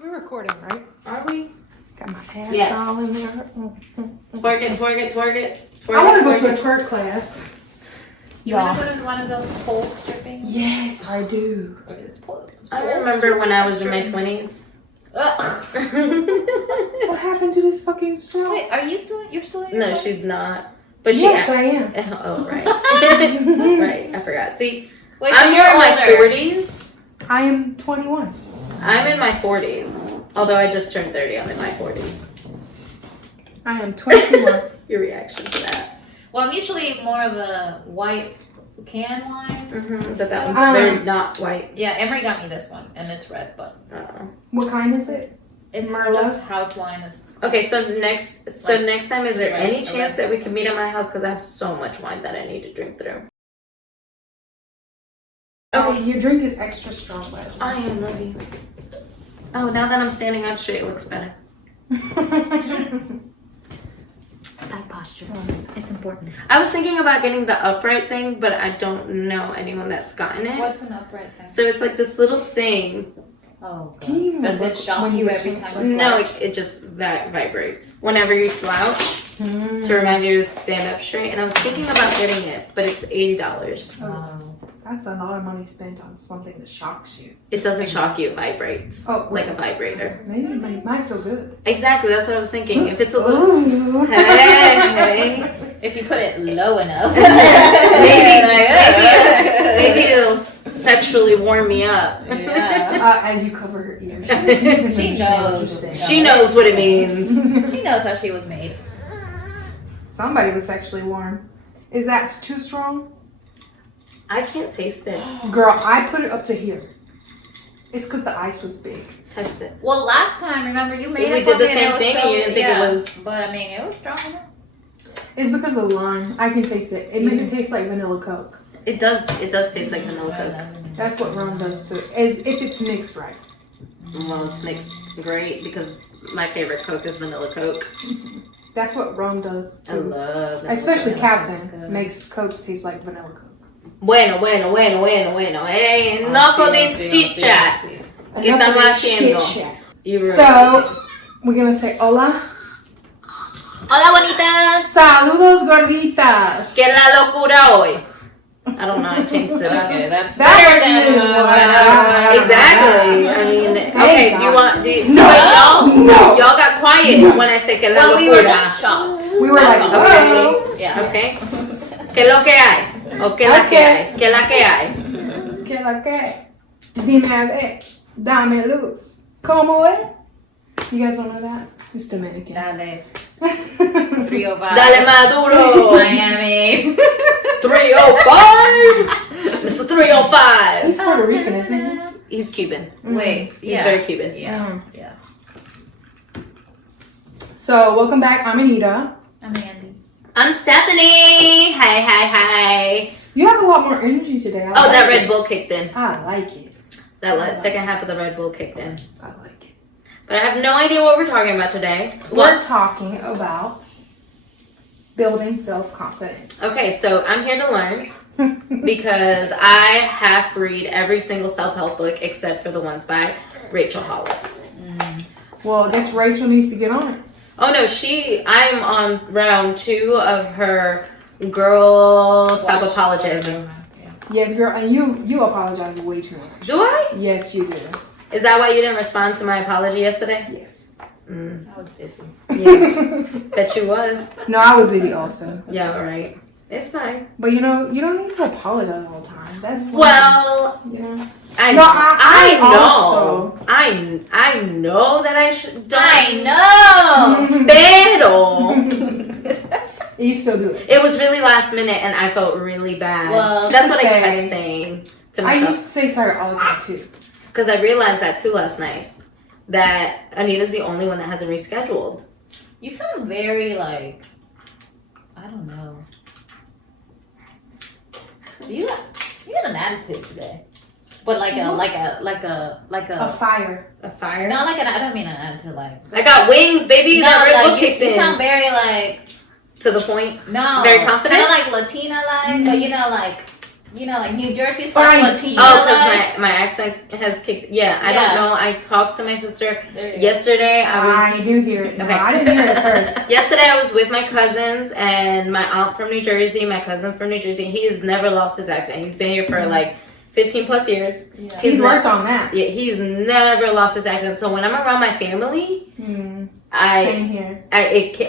We're recording, right? Are we? Got my ass all in there. Twerk it, twerk it, twerk it. I want to go to a twerk class. You want to go to one of those pole stripping? Yes, I do. I remember when I was in my 20s. What happened to this fucking straw? Wait, are you still? You're still? No, she's not. But yes, I am. Oh, right. Right, I forgot. See, wait, I'm more in my 40s. I am 21. I'm in my 40s. Although I just turned 30, I'm in my 40s. I am 21. Your reaction to that? Well, I'm usually more of a white can wine. Mm-hmm. But that one's very not white. Yeah, Emery got me this one, and it's red, but What kind is it? it's Merlot? just house wine. It's okay, so next time, is there any chance that we can meet at my house? Because I have so much wine that I need to drink through. Okay, your drink is extra strong, by the way. I love you. Oh, now that I'm standing up straight, it looks better. That posture. It's important. I was thinking about getting the upright thing, but I don't know anyone that's gotten it. what's an upright thing? So it's like this little thing. Oh, God. Can you Does it shock you every time you No, slouch? it just vibrates whenever you slouch to remind you to stand up straight. And I was thinking about getting it, but it's $80. Wow. That's a lot of money spent on something that shocks you. It doesn't shock you; it vibrates like a vibrator. Maybe it might feel good. Exactly, that's what I was thinking. If it's a little, Ooh. hey. If you put it low enough, maybe it'll sexually warm me up. Yeah. As you cover her ears. She knows. She knows what it means. She knows how she was made. Somebody was sexually warm. Is that too strong? I can't taste it. Girl, I put it up to here. It's because the ice was big. Test it. Well, last time, remember, you made We it did for the me and same it was thing so, and you didn't think it was... But, I mean, it was strong enough. It's because of the lime. I can taste it. It makes it taste like vanilla Coke. It does taste like vanilla Coke. That's what rum does to it. If it's mixed right. Well, it's mixed great because my favorite Coke is vanilla Coke. That's what rum does I too. love vanilla Especially Coke. Captain makes Coke taste like vanilla Coke. Bueno. Hey, enough of this chit chat. ¿Qué Enough of estamos this shit haciendo? chat. You ruined it. So, we're gonna say hola. Hola, bonitas. Saludos, gorditas. ¿Qué es la locura hoy? I don't know. I changed it up. Okay, that's That better was than Exactly. I mean, okay. Do you No. y'all got quiet when I said que la Well, locura. we were just shocked. We were like, Okay. okay. Yeah. Okay. ¿Qué es lo que hay? ¿O qué es la que hay? ¿Qué es la que hay? ¿Qué la que? Dime a ver. Dame luz. ¿Cómo es? You guys don't know that? It's Dominican. Dale. 305. Dale Maduro. Miami. 305. Mr. 305. He's Puerto Rican, isn't he? He's Cuban. Wait. He's Yeah. very Cuban. Yeah. Yeah. So, welcome back. I'm Anita. I'm Andy. I'm Stephanie. Hi. You have a lot more energy today. I Oh, like that it. Red Bull kicked in. I like it. That second half of the Red Bull kicked in. I like it. But I have no idea what we're talking about today. We're talking about building self-confidence. Okay, so I'm here to learn because I half read every single self-help book except for the ones by Rachel Hollis. Well, I guess Rachel needs to get on it. Oh no, I'm on round 2 of her Girl Stop Apologizing. Yes, girl, and you apologize way too much. Do I? Yes, you do. Is that why you didn't respond to my apology yesterday? Yes. I was busy. Yeah. Bet you was. No, I was busy also. Yeah, alright. It's fine. But you know, you don't need to apologize all the time. That's fine. Well, yeah. I No, know. I also- I know that I should. I know. Pero You still do it. it was really last minute, and I felt really bad. Well, that's what I say- kept saying to I used myself to say sorry all the time too. because I realized that too last night. That Anita's the only one that hasn't rescheduled. You sound very like, I don't know. You got an attitude today, but like a A fire. A fire. not like an. I don't mean an attitude like. I got wings, baby. No, that Red Bull like kicked you in. sound very like To the point. no, Very confident? kind of like Latina like, but you know like You know, like New Jersey Spicy. stuff. Latino. Oh, because my accent has kicked. Yeah, I don't know. I talked to my sister yesterday. I do hear it. No, Okay. I didn't hear it first. Yesterday I was with my cousins and my aunt from New Jersey, my cousin from New Jersey. He has never lost his accent. He's been here for like 15 plus years. Yeah. He's worked on that. Yeah, he's never lost his accent. So when I'm around my family, Same here.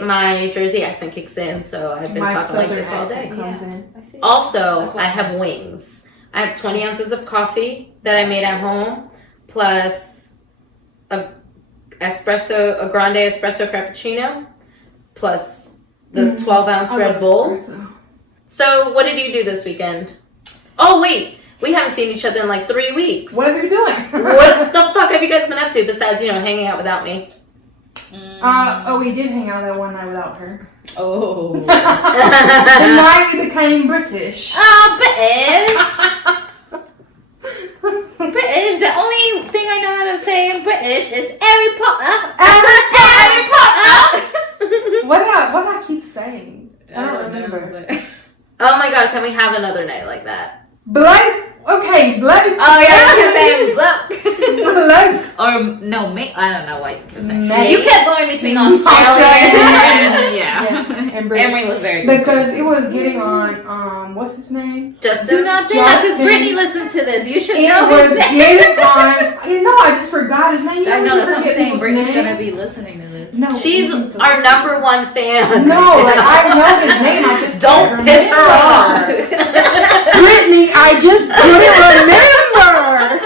My Jersey accent kicks in. So I've been My talking like southern this all day. accent comes in. I see. Also, I have wings. I have 20 ounces of coffee that I made at home, plus a grande espresso frappuccino, plus the 12-ounce Red Bull. Espresso. So, what did you do this weekend? Oh, wait. We haven't seen each other in like 3 weeks. What have you been doing? What the fuck have you guys been up to besides, hanging out without me? We did hang out that one night without her. Oh. And why we became British. British. British. The only thing I know how to say in British is Harry Potter. Harry Potter. What did I keep saying? I don't remember. Oh my god, can we have another night like that? Blood. Okay, blood. Oh yeah, you can say black. Blood. Or no, mate. I don't know what you can say. Mate. You kept going between Australia. Australia and Yeah, and British. Emery was very Because it was getting on, what's his name? Justin? Do not say that because Justin. Brittany listens to this. You should It know was his name. getting on. I just forgot his name. You I know you that's what I'm forget saying. people's Brittany's names. gonna be listening to this. No, She's listen to our it. number one fan. No, like I know his name. I just Don't can't piss her off. remember. Brittany, I just couldn't remember.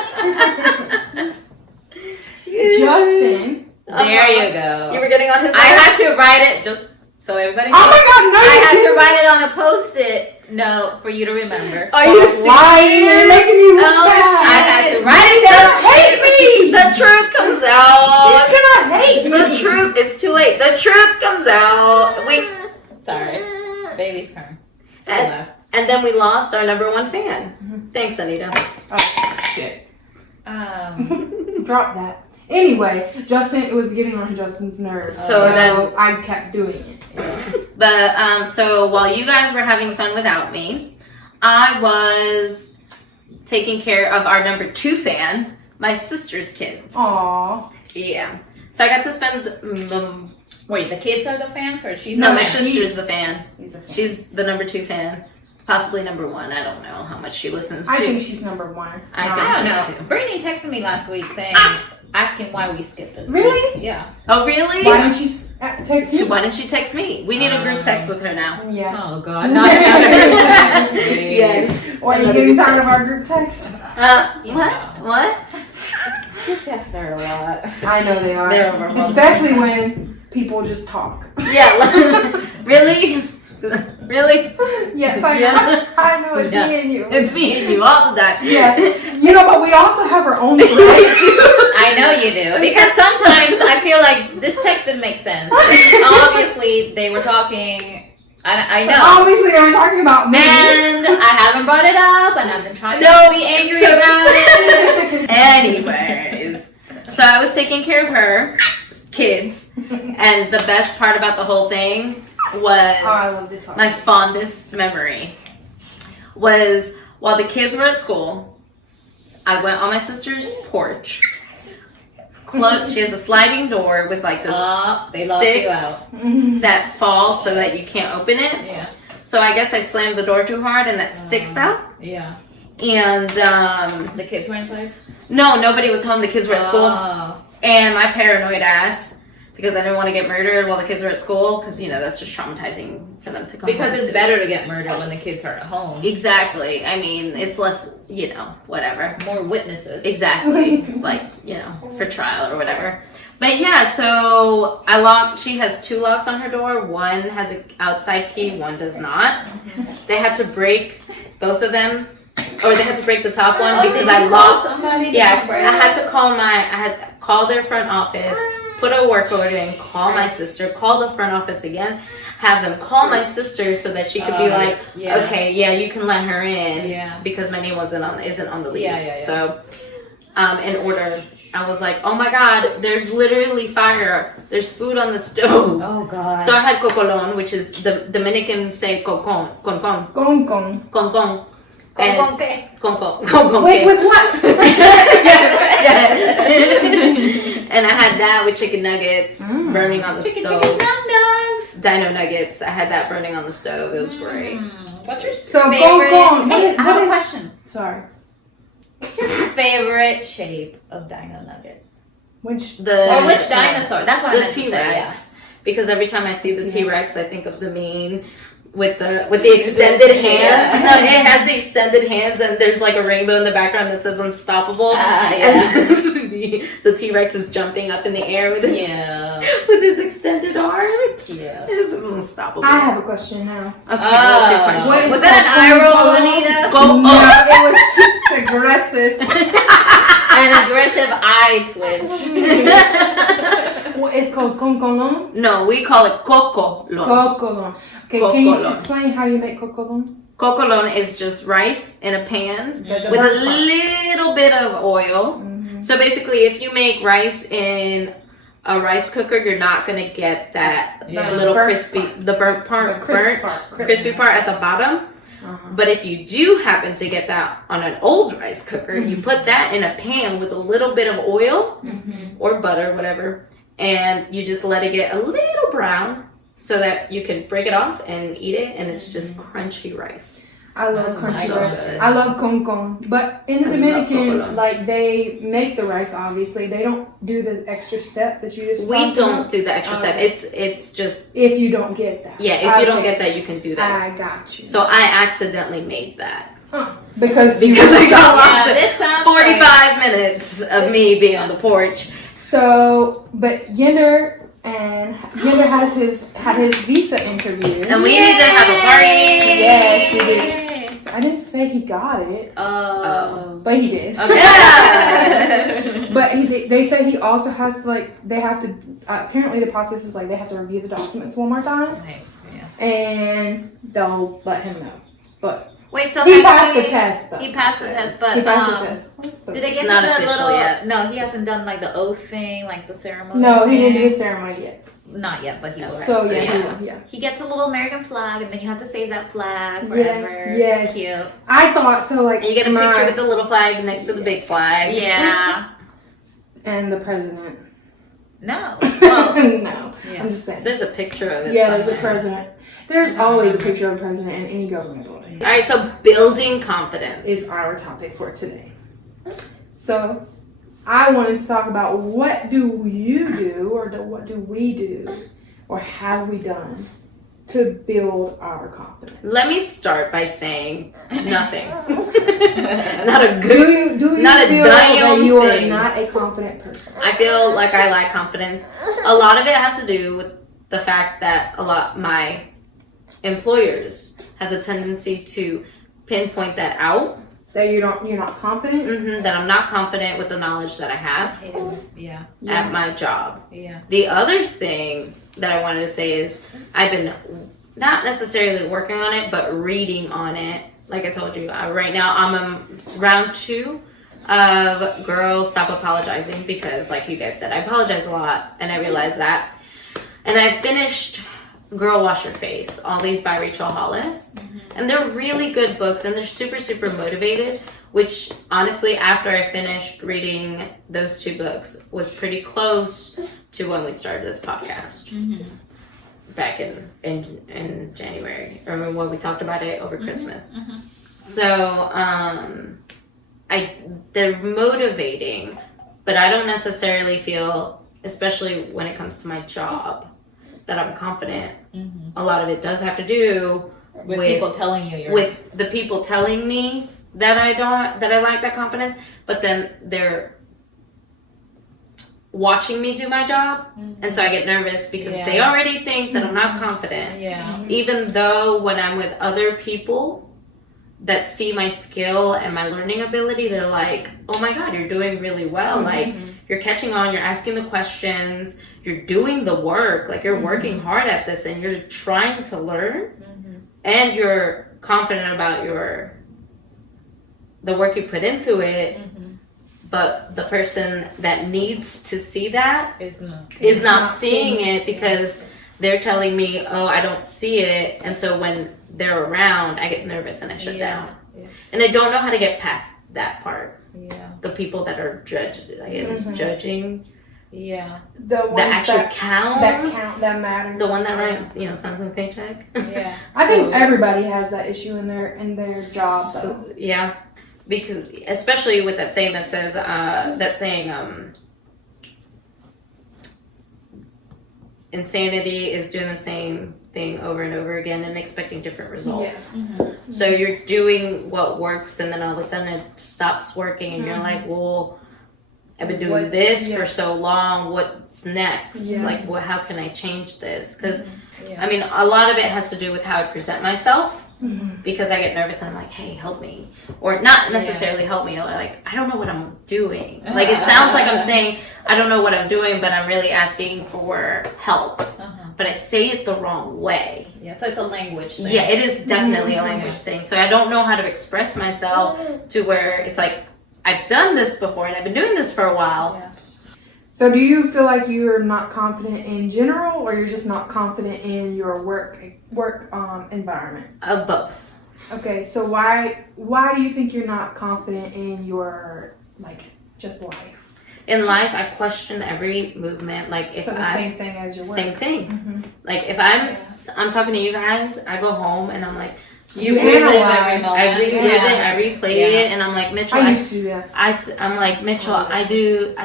Justin. There you go. You were getting on his I had nerves? to write it just so everybody Oh knows. my God, no! I you had to didn't. write it on a post-it note for you to remember. Are you Stop lying? You're making me look Oh, bad. I had to write it You down. hate me. The truth comes You out. cannot hate me. The truth is too late. The truth comes out. Sorry. Baby's turn. And then we lost our number one fan. Thanks, Anita. Oh shit. Um, Drop that. Anyway, Justin, it was getting on Justin's nerves. So So then- I kept doing it. But so while you guys were having fun without me, I was taking care of our number 2 fan, my sister's kids. Aww. Yeah. So I got to spend. wait, the kids are the fans, or she's No, the my fan? sister's the fan. He's the fan. She's the number 2 fan, possibly number 1. I don't know how much she listens to. I think she's number 1. I I think don't so know. too. Brittany texted me last week saying, asking why we skipped it. Really? Yeah. Oh really? Why didn't she text you? Why didn't she text me? We need a group text with her now. Yeah. Oh God. Not another Yes. Or are you Another getting group tired of text. our group text? What? Group texts are a lot. I know they are. They're overwhelming. Especially when people just talk. Yeah. Really? Really? Yes, I know. Yeah. I know it's Yeah. me and you. It's me and you all the time. Yeah. But we also have our own friends. I know you do. Because sometimes I feel like this text didn't make sense. Obviously, they were talking. I know. Obviously, they were talking about me. And I haven't brought it up, and I've been trying No, not to be angry so- about it. Anyways, so I was taking care of her kids, and the best part about the whole thing was Oh, I love this song. my fondest memory was while the kids were at school, I went on my sister's porch. She has a sliding door with like this They locked you out. sticks that fall so that you can't open it. Yeah. So I guess I slammed the door too hard and that stick fell. Yeah. And The kids were inside? no, nobody was home. The kids were at school. Oh. And my paranoid ass, because I didn't want to get murdered while the kids were at school, because that's just traumatizing for them to come Because home it's to. better to get murdered when the kids are at home. Exactly. I mean, it's less, whatever. More witnesses. Exactly. Like, for trial or whatever. But yeah, so she has 2 locks on her door. One has an outside key, one does not. They had to break both of them, or they had to break the top one because I locked. somebody. Yeah, I had to call their front office, put a work order in, call my sister, call the front office again, have them call my sister so that she could be like, yeah. okay, yeah, you can let her in, Yeah. because my name isn't on the lease. Yeah. So, in order, I was like, oh my God, there's literally fire. There's food on the stove. Oh God. So I had cocolon, which is the Dominicans say concon, Gong gong. concon. Con que. Con Wait, que. with what? And I had that with chicken nuggets burning on the Chicken stove. nugs. Dino nuggets. I had that burning on the stove. It was great. What's your So favorite? con. Hey, I have a What is? question. Sorry. What's your favorite shape of dino nugget? Which? Or which dinosaur? That's what I The meant to say. T-Rex. Because every time I see the T-Rex, I think of the mane with the extended hand. No, it has the extended hands, and there's like a rainbow in the background that says unstoppable. And the T-Rex is jumping up in the air with his extended arms. Yeah. This is unstoppable. I have a question now. Okay, what's your question? What is Was that an eye roll, Anita? Oh, No, it was just aggressive. An aggressive eye twitch. Well, it's called concolon. No, we call it cocolon. Cocolon. Okay, can you Cocolon. explain how you make cocolon? Cocolon is just rice in a pan The with a burnt part. little bit of oil. So basically, if you make rice in a rice cooker, you're not gonna get that little burnt crispy, part. the burnt part, The crisp part. crispy part at the bottom. But if you do happen to get that on an old rice cooker, you put that in a pan with a little bit of oil or butter, whatever, and you just let it get a little brown so that you can break it off and eat it, and it's just crunchy rice. I love That's crunchy so rice. good. I love concon. But in the I love Dominican, cocolon. like they make the rice. Obviously, they don't do the extra step that you just. We talked don't about. do the extra step. It's just If you don't get that. if you don't get that, you can do that. I got you. So I accidentally made that because I got locked in this sounds 45 minutes of me being on the porch. So, but Yender had his visa interview. And we need to have a party. Yes, he did. I didn't say he got it, but he did. Okay. But they said he also has they have to. Apparently, the process is they have to review the documents one more time, and they'll let him know. But Wait, so he passed the test, though. He passed the test, but He passed the test. did they It's give not him the official little? yet. No, he hasn't done the oath thing, the ceremony. No, he didn't do thing. the ceremony yet. Not yet, but he will. So yeah, he will, yeah. He gets a little American flag, and then you have to save that flag forever. Yes. Cute. I thought so. And you get a picture with the little flag next to the big flag. Yeah. and the president. No. Well, No, yeah. I'm just saying. There's a picture of it. Yeah, somewhere. there's a president. There's always a picture of a president in any government building. All right, so building confidence Is our topic for today. So, I wanted to talk about what do you do, or what do we do, or have we done to build our confidence? Let me start by saying nothing. Not a good. Do you not a feel that damn you are thing. not a confident person? I feel like I lack confidence. A lot of it has to do with the fact that my employers have the tendency to pinpoint that out. That you're not confident? That I'm not confident with the knowledge that I have Yeah. at my job. Yeah. The other thing that I wanted to say is I've been not necessarily working on it, but reading on it. Like I told you, right now I'm in round 2 of Girl Stop Apologizing, because like you guys said, I apologize a lot, and I realize that. And I finished Girl Wash Your Face, all these by Rachel Hollis. And they're really good books, and they're super, super motivated, which honestly, after I finished reading those 2 books, was pretty close to when we started this podcast back in January, or when we talked about it over Christmas. So they're motivating, but I don't necessarily feel, especially when it comes to my job, that I'm confident. A lot of it does have to do With people telling you you're with the people telling me that I lack that confidence, but then they're watching me do my job, and so I get nervous because they already think that I'm not confident. Yeah. Even though when I'm with other people that see my skill and my learning ability, they're like, "Oh my God, you're doing really well! Like you're catching on, you're asking the questions, you're doing the work, like you're working hard at this, and you're trying to learn, and you're confident about the work you put into it." But the person that needs to see that is not seeing it, because they're telling me, "Oh, I don't see it," and so when they're around, I get nervous and I shut down. Yeah. And I don't know how to get past that part. Yeah. The people that are judging The the ones actual that count, that matter. the one that sends them a paycheck. Yeah. I think everybody has that issue in their job, though. So, yeah, because especially with that saying that says insanity is doing the same thing over and over again and expecting different results. Yes. So you're doing what works, and then all of a sudden it stops working, and you're like, well, I've been doing this for so long. What's next? Yeah. Like, how can I change this? Because Yeah. I mean, a lot of it has to do with how I present myself. Mm-hmm. Because I get nervous and I'm like, hey, help me. Or not necessarily help me. Like, I don't know what I'm doing. Like, it sounds like I'm saying, I don't know what I'm doing, but I'm really asking for help. But I say it the wrong way. Yeah, so it's a language thing. Yeah, it is definitely a language thing. So I don't know how to express myself to where it's like, I've done this before and I've been doing this for a while. Yeah. So do you feel like you're not confident in general, or you're just not confident in your work environment? Both. Okay, so why do you think you're not confident in your just life? In life, I question every movement. Like, if same thing as your work. Same thing. Mm-hmm. Like, if I'm talking to you guys, I go home and I'm like, You relive every moment. I relive it, I replay it, and I'm like, Mitchell, I used to do that. I'm like, Mitchell, I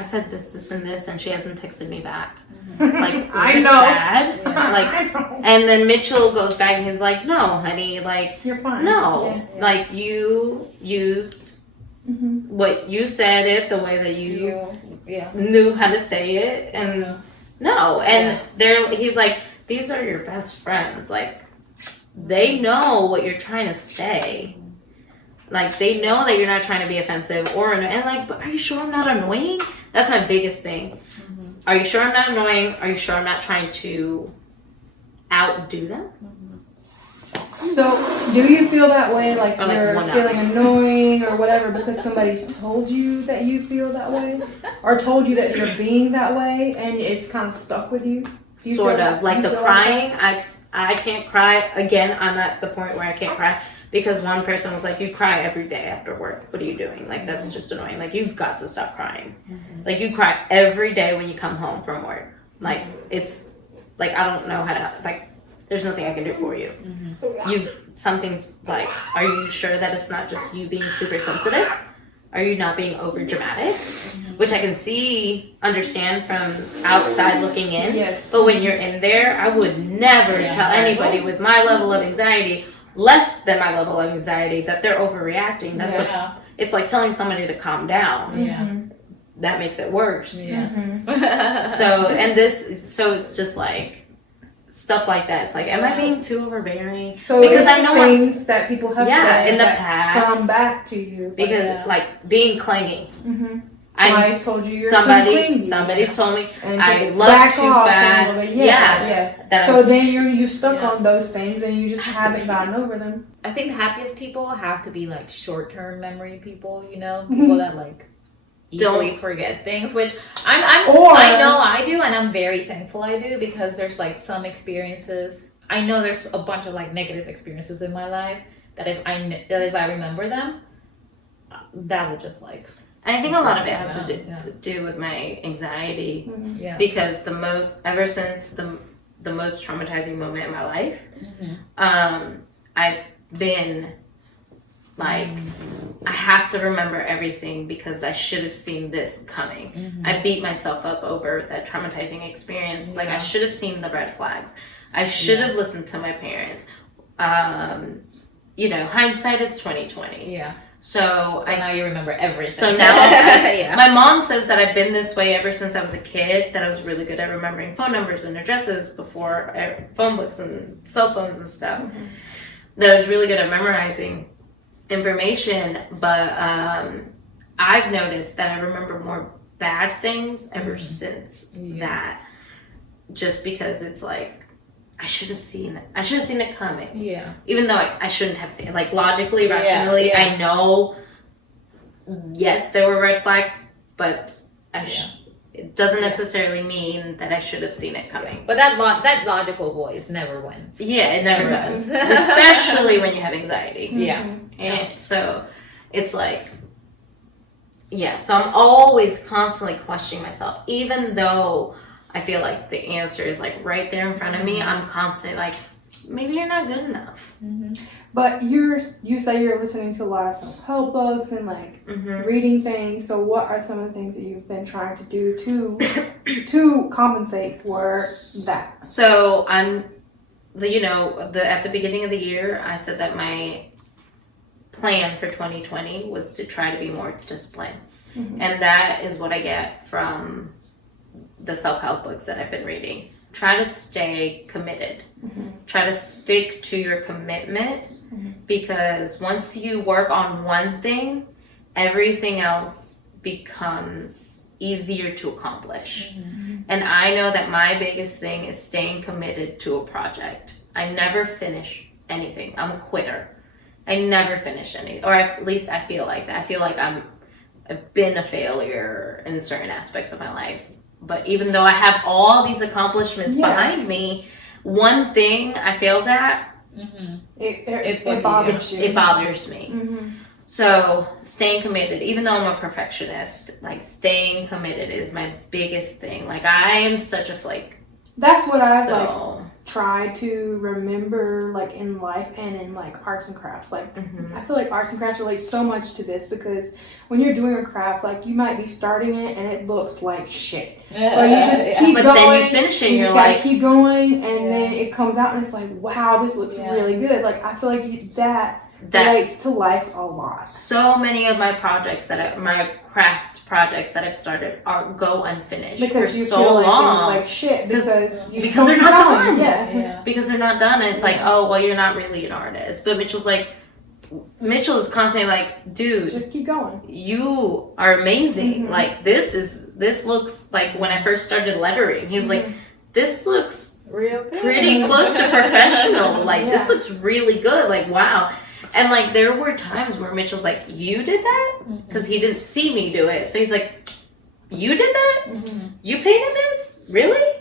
said this, and this, and she hasn't texted me back. Like, I is it know. bad? Yeah. Like, I know. and then Mitchell goes back and he's like, no, honey, like, You're fine. no, Yeah. like, you used Mm-hmm. what you said it the way that you Yeah. knew how to say it, and no, and he's like, these are your best friends, like, they know what you're trying to say. Like, they know that you're not trying to be offensive and like, but are you sure I'm not annoying? That's my biggest thing. Are you sure I'm not annoying? Are you sure I'm not trying to outdo them? So, do you feel that way, like Or, like, you're one up. feeling annoying or whatever because somebody's told you that you feel that way? Or told you that you're being that way and it's kind of stuck with you? Do you Sort feel of. that? Like You the feel crying, I can't cry. Again, I'm at the point where I can't cry because one person was like, you cry every day after work. What are you doing? Like, that's just annoying. Like, you've got to stop crying. Like, you cry every day when you come home from work. Like, it's, like, I don't know how to, like, there's nothing I can do for you. Something's like, are you sure that it's not just you being super sensitive? Are you not being over dramatic? Which I can understand from outside looking in. Yes. But when you're in there, I would never tell anybody with my level of anxiety, less than my level of anxiety, that they're overreacting. That's it's like telling somebody to calm down. Yeah. That makes it worse. Yes. So it's just like stuff like that. It's like, am I being too overbearing? So Because it's I know things that people have said in the that past come back to you. because like being clingy. Mm-hmm. I Somebody's told you you're too clingy. somebody's told me And I to love back too off a fast. little bit. Yeah. That So I'm- then you're stuck Yeah. on those things and you just haven't gotten over them. I think the happiest people have to be like short-term memory people, you know, people that like easily forget things, which I know I do, and I'm very thankful I do, because there's like some experiences. I know there's a bunch of like negative experiences in my life that if I remember them, that would just like. I think a lot of it has to do with my anxiety Yeah. because ever since the most traumatizing moment in my life, I've been like, I have to remember everything because I should have seen this coming. I beat myself up over that traumatizing experience. Like, I should have seen the red flags. I should have listened to my parents. Hindsight is 20/20. Yeah. So now you remember everything. So now, my mom says that I've been this way ever since I was a kid, that I was really good at remembering phone numbers and addresses before phone books and cell phones and stuff. That I was really good at memorizing information, but I've noticed that I remember more bad things ever since that, just because it's like, I should have seen it coming. Yeah. Even though I shouldn't have seen it. Like, logically, rationally, I know, yes, there were red flags, but It doesn't necessarily mean that I should have seen it coming. But that logical voice never wins. Yeah, it never does. Especially when you have anxiety. Yeah. And so it's like, yeah, so I'm always constantly questioning myself. Even though I feel like the answer is like right there in front of me, I'm constantly like, maybe you're not good enough. But you say you're listening to a lot of self-help books and like reading things. So what are some of the things that you've been trying to do to compensate for that? So at the beginning of the year, I said that my plan for 2020 was to try to be more disciplined. And that is what I get from the self-help books that I've been reading. Try to stay committed. Try to stick to your commitment, because once you work on one thing, everything else becomes easier to accomplish. And I know that my biggest thing is staying committed to a project. I never finish anything. I'm a quitter. I never finish anything, or at least I feel like that. I feel like I've been a failure in certain aspects of my life. But even though I have all these accomplishments behind me, one thing I failed at, it bothers you. It bothers me. So staying committed, even though I'm a perfectionist, like staying committed is my biggest thing. Like I am such a flake. That's what I've like tried to remember, like in life and in like arts and crafts. Like I feel like arts and crafts relate so much to this, because when you're doing a craft, like you might be starting it and it looks like shit, but you just keep going. Then you finish it, you you're just like, gotta keep going, and then it comes out and it's like, wow, this looks really good. Like I feel like that relates to life a lot. So many of my projects my craft projects that I've started go unfinished because for you so feel like long. Like shit because they're not done. Yeah. Because they're not done, and it's like, oh well, you're not really an artist. But Mitchell is constantly like, dude, just keep going. You are amazing. Like this looks like, when I first started lettering, he was like, this looks real good. Pretty close to professional. Like this looks really good. Like wow. And like there were times where Mitchell's like, you did that? Because he didn't see me do it. So he's like, you did that? You painted this? Really?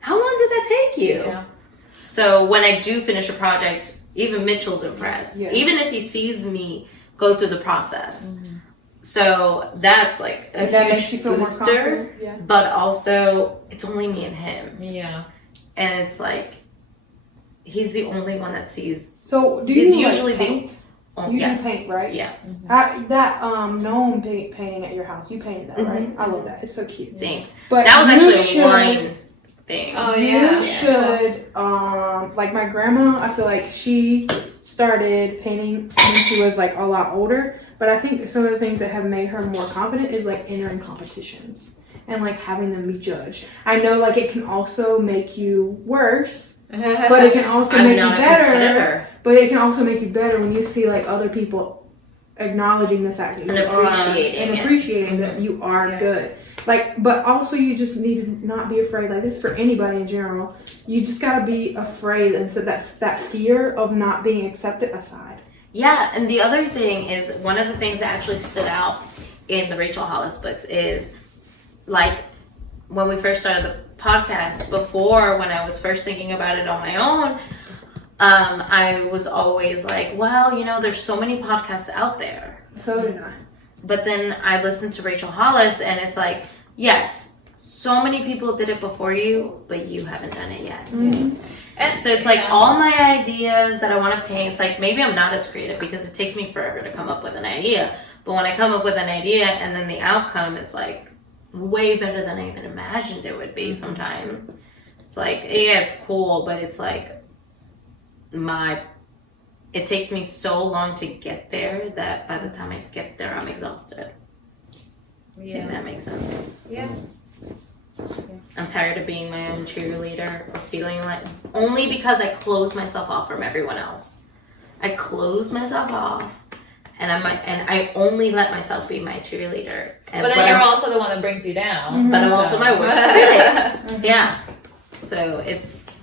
How long did that take you? Yeah. So when I do finish a project, even Mitchell's impressed. Even if he sees me go through the process. So that's like a huge makes you feel booster. More confident. But also it's only me and him. Yeah. And it's like, he's the only one that sees. So do you usually paint? You do paint, right? Yeah. That gnome painting at your house, you painted that, right? I love that. It's so cute. Thanks. But that was actually a wine thing. Oh you should like my grandma, I feel like she started painting when she was like a lot older, but I think some of the things that have made her more confident is like entering competitions and like having them be judged. I know like it can also make you worse, but it can also make you better. But it can also make you better when you see like other people acknowledging the fact that you appreciating that you are good. Like, but also you just need to not be afraid. Like this for anybody in general. You just gotta be afraid, and so that's that fear of not being accepted aside. Yeah, and the other thing is, one of the things that actually stood out in the Rachel Hollis books is, like, when we first started the podcast, before, when I was first thinking about it on my own, I was always like, well, there's so many podcasts out there. So did I. But then I listened to Rachel Hollis, and it's like, yes, so many people did it before you, but you haven't done it yet. And so it's like all my ideas that I want to paint, it's like maybe I'm not as creative because it takes me forever to come up with an idea. But when I come up with an idea and then the outcome is like way better than I even imagined it would be sometimes. It's like, yeah, it's cool, but it's like it takes me so long to get there that by the time I get there, I'm exhausted. Yeah. If that makes sense. Yeah. I'm tired of being my own cheerleader, or feeling like, only because I close myself off from everyone else. I close myself off, and I only let myself be my cheerleader. But then you're also the one that brings you down. But I'm also my worst critic. Yeah. So it's.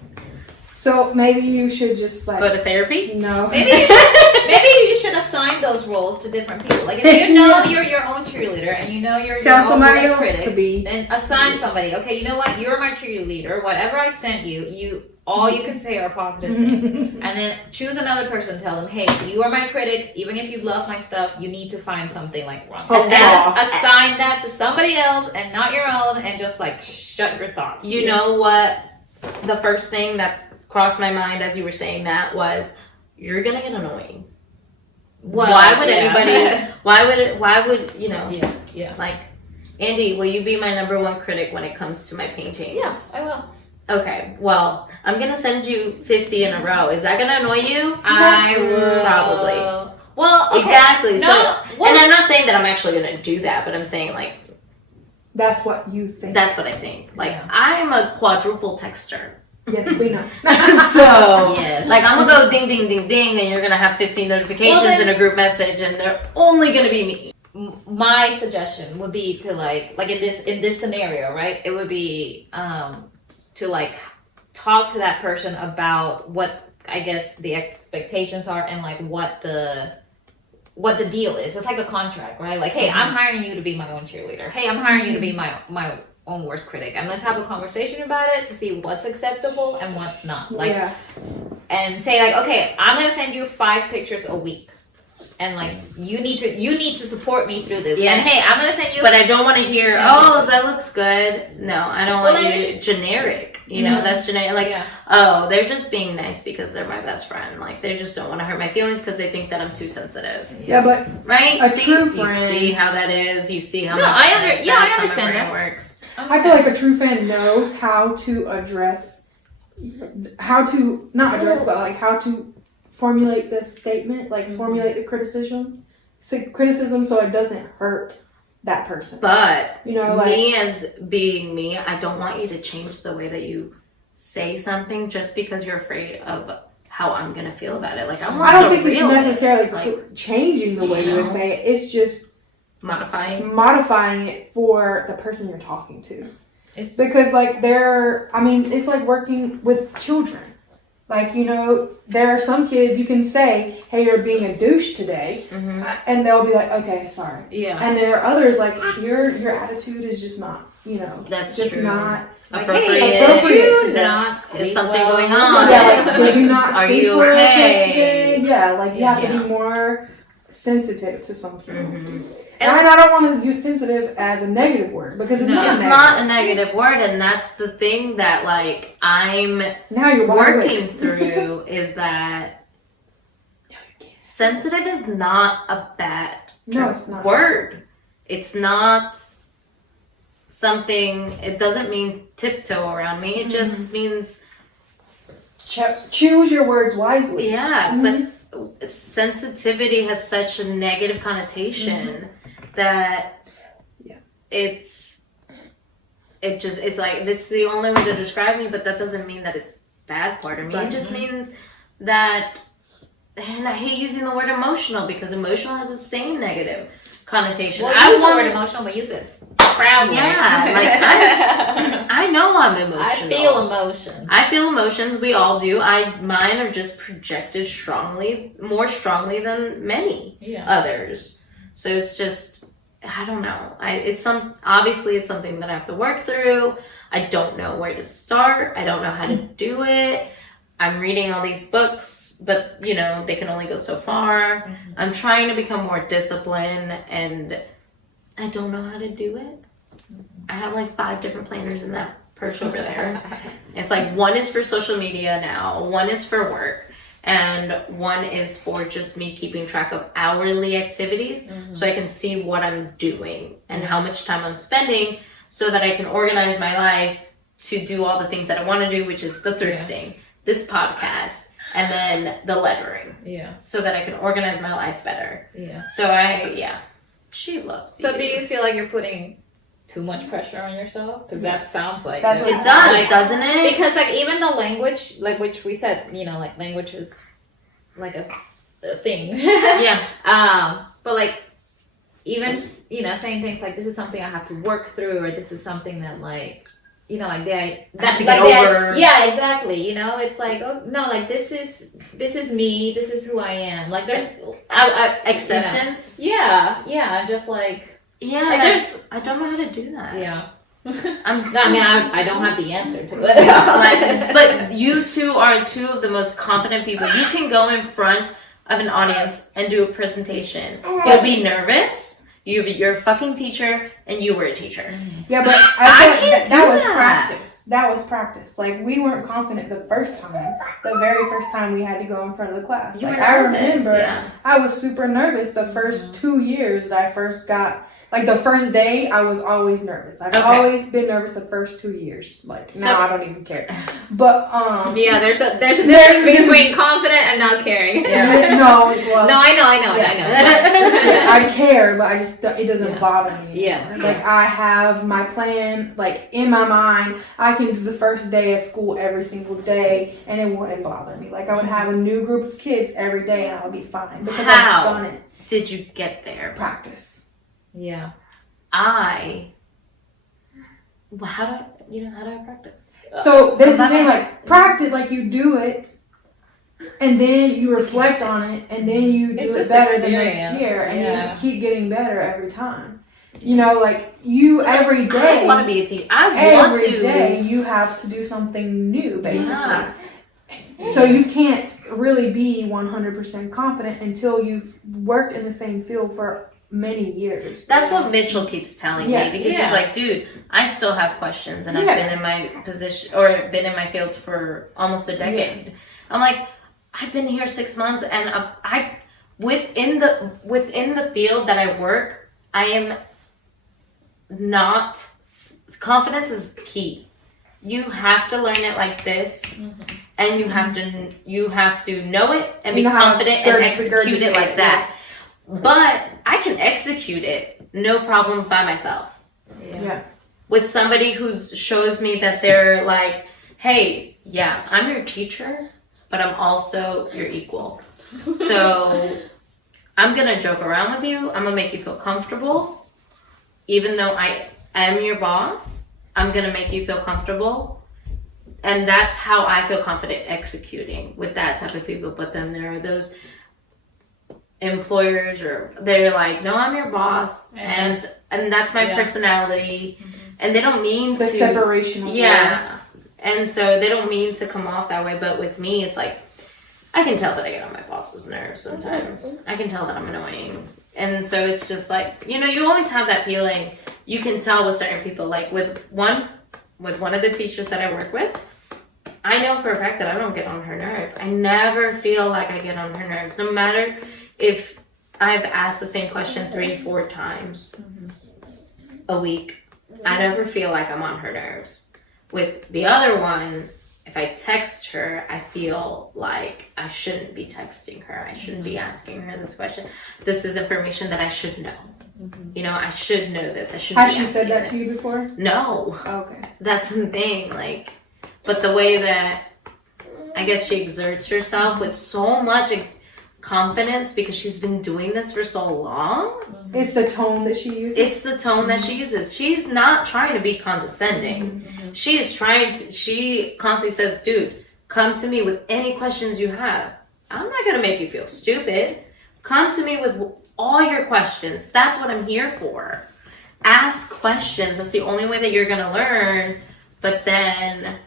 So maybe you should just like Go to therapy? no. Maybe you should assign those roles to different people. Like if you know you're your own cheerleader and you know you're Tell your own somebody worst else critic, to be. then assign somebody. Okay, you know what? You're my cheerleader. Whatever I sent you all you can say are positive things. And then choose another person. Tell them, hey, you are my critic. Even if you love my stuff, you need to find something like wrong. Oh, And then yeah. assign that to somebody else and not your own, and just like shut your thoughts. You know what? The first thing that crossed my mind as you were saying that was, you're gonna get annoying. Well, why would yeah. anybody? Why would you know? Yeah. Like, Andy, will you be my number one critic when it comes to my paintings? Yes, I will. Okay. Well, I'm gonna send you 50 in a row. Is that gonna annoy you? I will. Probably. Well, okay. Exactly. No, So, well, and I'm not saying that I'm actually gonna do that, but I'm saying like That's what you think. that's what I think. Like, Yeah. I'm a quadruple texter. Yes, we know. So, Yes. like, I'm gonna go ding, ding, ding, ding, and you're gonna have 15 notifications Well, then- in a group message, and they're only gonna be me. my suggestion would be to like in this scenario, right? It would be to like talk to that person about what I guess the expectations are and like what the deal is. It's like a contract, right? Like, hey, I'm hiring you to be my own cheerleader. Hey, I'm hiring you to be my own worst critic, and let's have a conversation about it to see what's acceptable and what's not. Like, yeah. and say like, okay, I'm gonna send you 5 pictures a week, and like you need to support me through this. Yeah. And hey, I'm gonna send you. But I don't want to hear, Yeah. oh, that looks good. No, I don't Well, want then you you generic. You know, that's generic. Like, yeah. oh, they're just being nice because they're my best friend. Like, they just don't want to hurt my feelings because they think that I'm too sensitive. Yeah, but Right? A see, true You friend- see how that is. You see how No, much I that's how my understand brain that. works. I feel like a true fan knows how to address, how to not address, but like how to formulate this statement, like formulate the criticism, so it doesn't hurt that person. But You know, like me as being me, I don't want you to change the way that you say something just because you're afraid of how I'm gonna feel about it. Like, I want I don't the think it's real necessarily like, changing the way you would say it. It's just modifying. modifying it for the person you're talking to. It's, Because like it's like working with children. Like, you know, there are some kids you can say, hey, you're being a douche today, and they'll be like, okay, sorry. yeah. And there are others like your attitude is just not, you know, That's just true. not Like, Appropriate. hey, Appropriate you to not Is sleep something well. going on? yeah, like, did you not Are sleep you well okay? yesterday? Yeah, like you have to Yeah. be more sensitive to some people. Mhm. And I don't want to use sensitive as a negative word because it's not. It's not a negative word, and that's the thing that like I'm Now you're wide awake. working through is that sensitive is not a bad No, it's not. word. It's not something. It doesn't mean tiptoe around me. It just means Choose your words wisely. yeah. But sensitivity has such a negative connotation that it's like it's the only way to describe me, but that doesn't mean that it's bad part of me. Right. It just means that, and I hate using the word emotional because emotional has the same negative connotation. Well, I use the want word emotional, but use it proudly. Yeah, like I know I'm emotional. I feel emotions. I feel emotions. We all do. Mine are just projected more strongly than many others. So it's just, I don't know. Obviously it's something that I have to work through. I don't know where to start. I don't know how to do it. I'm reading all these books, but you know, they can only go so far. I'm trying to become more disciplined, and I don't know how to do it. I have like 5 different planners in that purse over there. It's like one is for social media now, one is for work, and one is for just me keeping track of hourly activities so I can see what I'm doing and how much time I'm spending so that I can organize my life to do all the things that I want to do, which is the thrifting, this podcast, and then the lettering. Yeah. So that I can organize my life better. Yeah. So she loves So you. do you feel like you're putting too much pressure on yourself? Because that sounds like That's it. what It does, Like, doesn't it? because like even the language, like which we said, you know, like language is like a thing. Yeah. But like even, you know, saying things like this is something I have to work through, or this is something that like you know, like they have to get over. Yeah, exactly. You know, it's like, oh no, like this is me. This is who I am. Like there's acceptance. Yeah, just like like there's I don't know how to do that. Yeah. I don't have the answer to it. But you two are two of the most confident people. You can go in front of an audience and do a presentation. You'll be nervous. You're a fucking teacher, and you were a teacher. Yeah, but I can't that was practice. That was practice. Like, we weren't confident the first time. The very first time we had to go in front of the class. You like, were I nervous, remember yeah. I was super nervous the first 2 years that I first got. Like, the first day, I was always nervous. I've always been nervous the first 2 years. Like, now I don't even care. But, yeah, there's a difference between confident and not caring. Yeah. No, I know. Yeah, I care, but it doesn't bother me anymore. Yeah. Like, I have my plan, like, in my mind. I can do the first day of school every single day, and it wouldn't bother me. Like, I would have a new group of kids every day, and I would be fine. Because I've done it. Did you get there? Practice. Yeah. How do I practice? So there's the thing, like, practice, like, you do it, and then you reflect on it, and then you do it better the next year, and you just keep getting better every time. You know, like, you every day. I want to be a teacher. Every day you have to do something new, basically. Yeah. So you can't really be 100% confident until you've worked in the same field for many years. That's what Mitchell keeps telling me, because he's like, dude, I still have questions, and I've been in my position or been in my field for almost a decade. I'm like, I've been here 6 months, and I within the field that I work, I am not confidence is key. You have to learn it like this, and you have to know it and be confident and execute it like that. But I can execute it, no problem, by myself. Yeah. With somebody who shows me that they're like, hey, yeah, I'm your teacher, but I'm also your equal. So I'm going to joke around with you. I'm going to make you feel comfortable. Even though I am your boss, I'm going to make you feel comfortable. And that's how I feel confident executing with that type of people. But then there are those employers, or they're like, no, I'm your boss, and that's my personality, and they don't mean the separation. And so they don't mean to come off that way. But with me, it's like, I can tell that I get on my boss's nerves sometimes. I can tell that I'm annoying, and so it's just like, you always have that feeling. You can tell with certain people, like with one of the teachers that I work with, I know for a fact that I don't get on her nerves. I never feel like I get on her nerves, no matter if I've asked the same question 3-4 times a week. I never feel like I'm on her nerves. With the other one, if I text her, I feel like I shouldn't be texting her. I shouldn't be asking her this question. This is information that I should know. I should know this. I should. Has she said that to you before? No. Okay. That's the thing. Like, but the way that I guess she exerts herself with so much confidence, because she's been doing this for so long. It's the tone that she uses. She's not trying to be condescending. She is she constantly says, dude, come to me with any questions you have. I'm not going to make you feel stupid. Come to me with all your questions. That's what I'm here for. Ask questions. That's the only way that you're going to learn. But then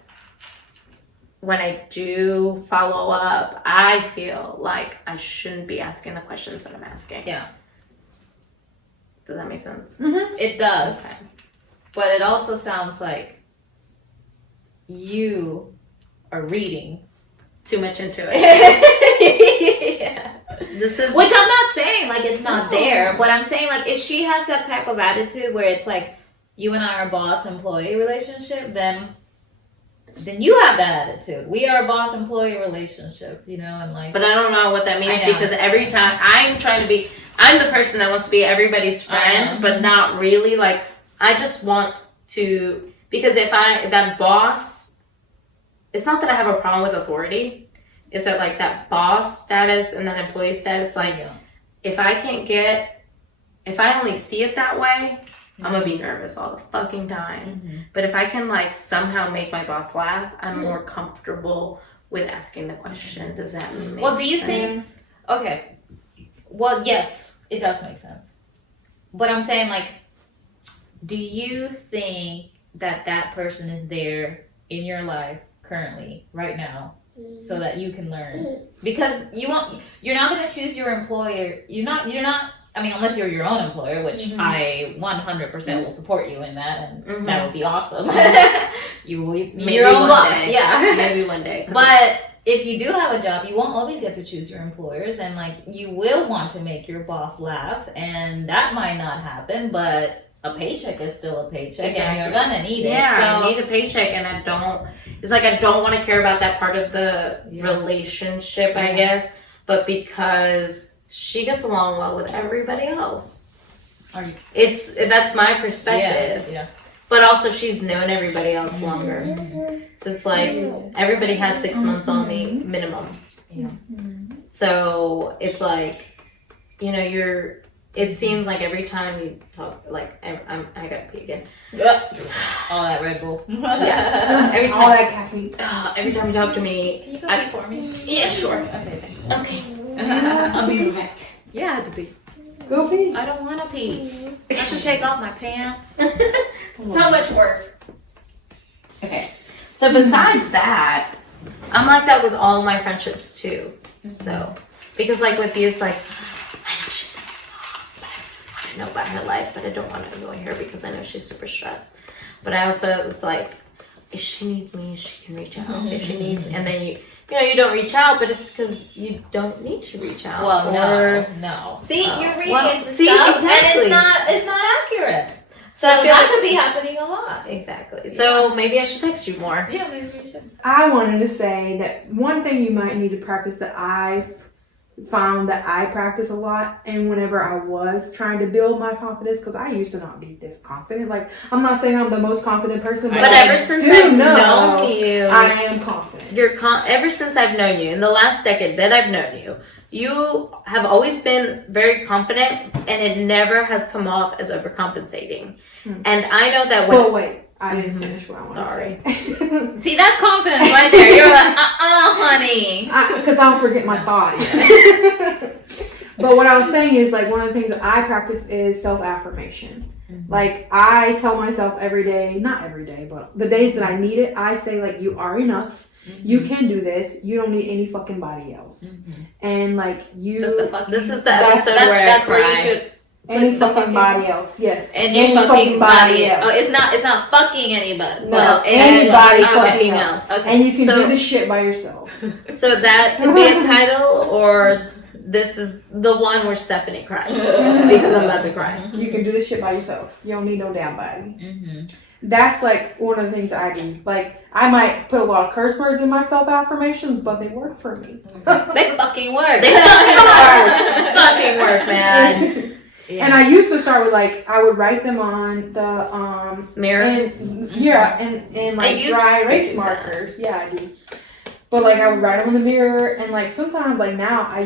when I do follow up, I feel like I shouldn't be asking the questions that I'm asking. Yeah. Does that make sense? It does. Okay. But it also sounds like you are reading too much into it. Yeah. This is, which I'm not saying like it's not there, but I'm saying like if she has that type of attitude where it's like you and I are boss-employee relationship, then you have that attitude. We are a boss-employee relationship, and like. But I don't know what that means, because every time I'm the person that wants to be everybody's friend, but not really. Like, I just want to, because that boss, it's not that I have a problem with authority. It's that like that boss status and that employee status, like if I only see it that way, I'm gonna be nervous all the fucking time. But if I can like somehow make my boss laugh, I'm more comfortable with asking the question. Does that make sense? Well, do you think? Okay. Well, yes, it does make sense. But I'm saying, like, do you think that person is there in your life currently, right now, so that you can learn? Because you're not gonna choose your employer. You're not. I mean, unless you're your own employer, which I 100% will support you in that, and that would be awesome. You will be your own boss, yeah. Maybe one day. But if you do have a job, you won't always get to choose your employers, and like you will want to make your boss laugh, and that might not happen, but a paycheck is still a paycheck, and you're gonna need it. Yeah, I need a paycheck, and I don't want to care about that part of the relationship, I guess, but because she gets along well with everybody else. That's my perspective. Yeah. But also she's known everybody else longer. So it's like everybody has 6 months on me minimum. Yeah. So it's like, you know, it seems like every time you talk, like I gotta pee again. All that Red Bull. Yeah. Every time, all that caffeine. Every time you talk to me. Can you go pee for me? Yeah, sure. Okay. Okay. I'll be right back. Yeah, I have to pee. Go pee. I don't want to pee. I have to take off my pants. So much work. Okay. So besides that, I'm like that with all my friendships too, though. Because like with you, it's like, I know she's I know about her life, but I don't want to annoy her because I know she's super stressed. But I also, it's like, if she needs me, she can reach out. If she needs, and then you don't reach out, but it's because you don't need to reach out. Well, no. See, you're reading into stuff, exactly. and it's not accurate. So that could be happening a lot. Exactly. So maybe I should text you more. Yeah, maybe you should. I wanted to say that one thing you might need to practice that I've found that I practice a lot, and whenever I was trying to build my confidence, because I used to not be this confident. Like, I'm not saying I'm the most confident person, but ever since I've known you, I am confident. Ever since I've known you, in the last decade that I've known you, you have always been very confident, and it never has come off as overcompensating. And I know that when... Well, wait. I didn't finish what I wanted to say. See, that's confidence right there. You're like, honey. Because I'll forget my thoughts. But what I was saying is, like, one of the things that I practice is self-affirmation. Like, I tell myself every day, not every day, but the days that I need it, I say, like, you are enough. You can do this. You don't need any fucking body else. And, like, you... This is the episode where I cry. You should... Any fucking body else, yes. Any fucking body else. Oh, it's not fucking anybody. No, anybody fucking else. Okay. And you can do this shit by yourself. So that could be a title, or this is the one where Stephanie cries because I'm about to cry. You can do this shit by yourself. You don't need no damn body. That's like one of the things I do. Like, I might put a lot of curse words in my self-affirmations, but they work for me. They fucking work. They fucking work, man. Yeah. And I used to start with, like, I would write them on the mirror. And like dry erase markers. That. Yeah, I do. But like I would write them on the mirror, and like sometimes like now I